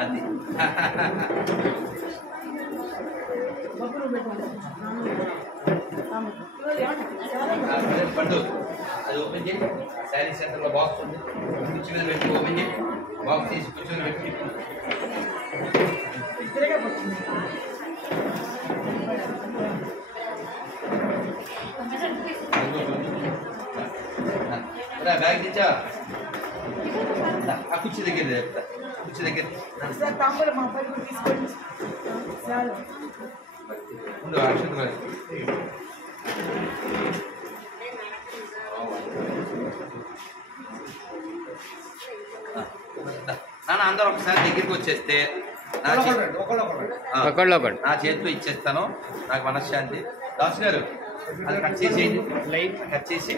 అది. పండు అది ఓపెన్ చేయి. శారీ సెంటర్లో బాక్స్ ఉంది, కుర్చీ మీద పెట్టి ఓపెన్ చేయి. బాక్స్ తీసి కుర్చీ మీద పెట్టి బ్యాగ్ తెచ్చా. ఆ కుర్చీ దగ్గర చెప్తా. కుర్చీ దగ్గర ఉండు. అక్షత నాన్న అందరూ ఒకసారి దగ్గరికి వచ్చేస్తే ఒకళ్ళు ఒకళ్ళు నా చేతిలో ఇచ్చేస్తాను. నాకు మనశ్శాంతి. దాస్ గారు అది కట్ చేసేయండి, కట్ చేసి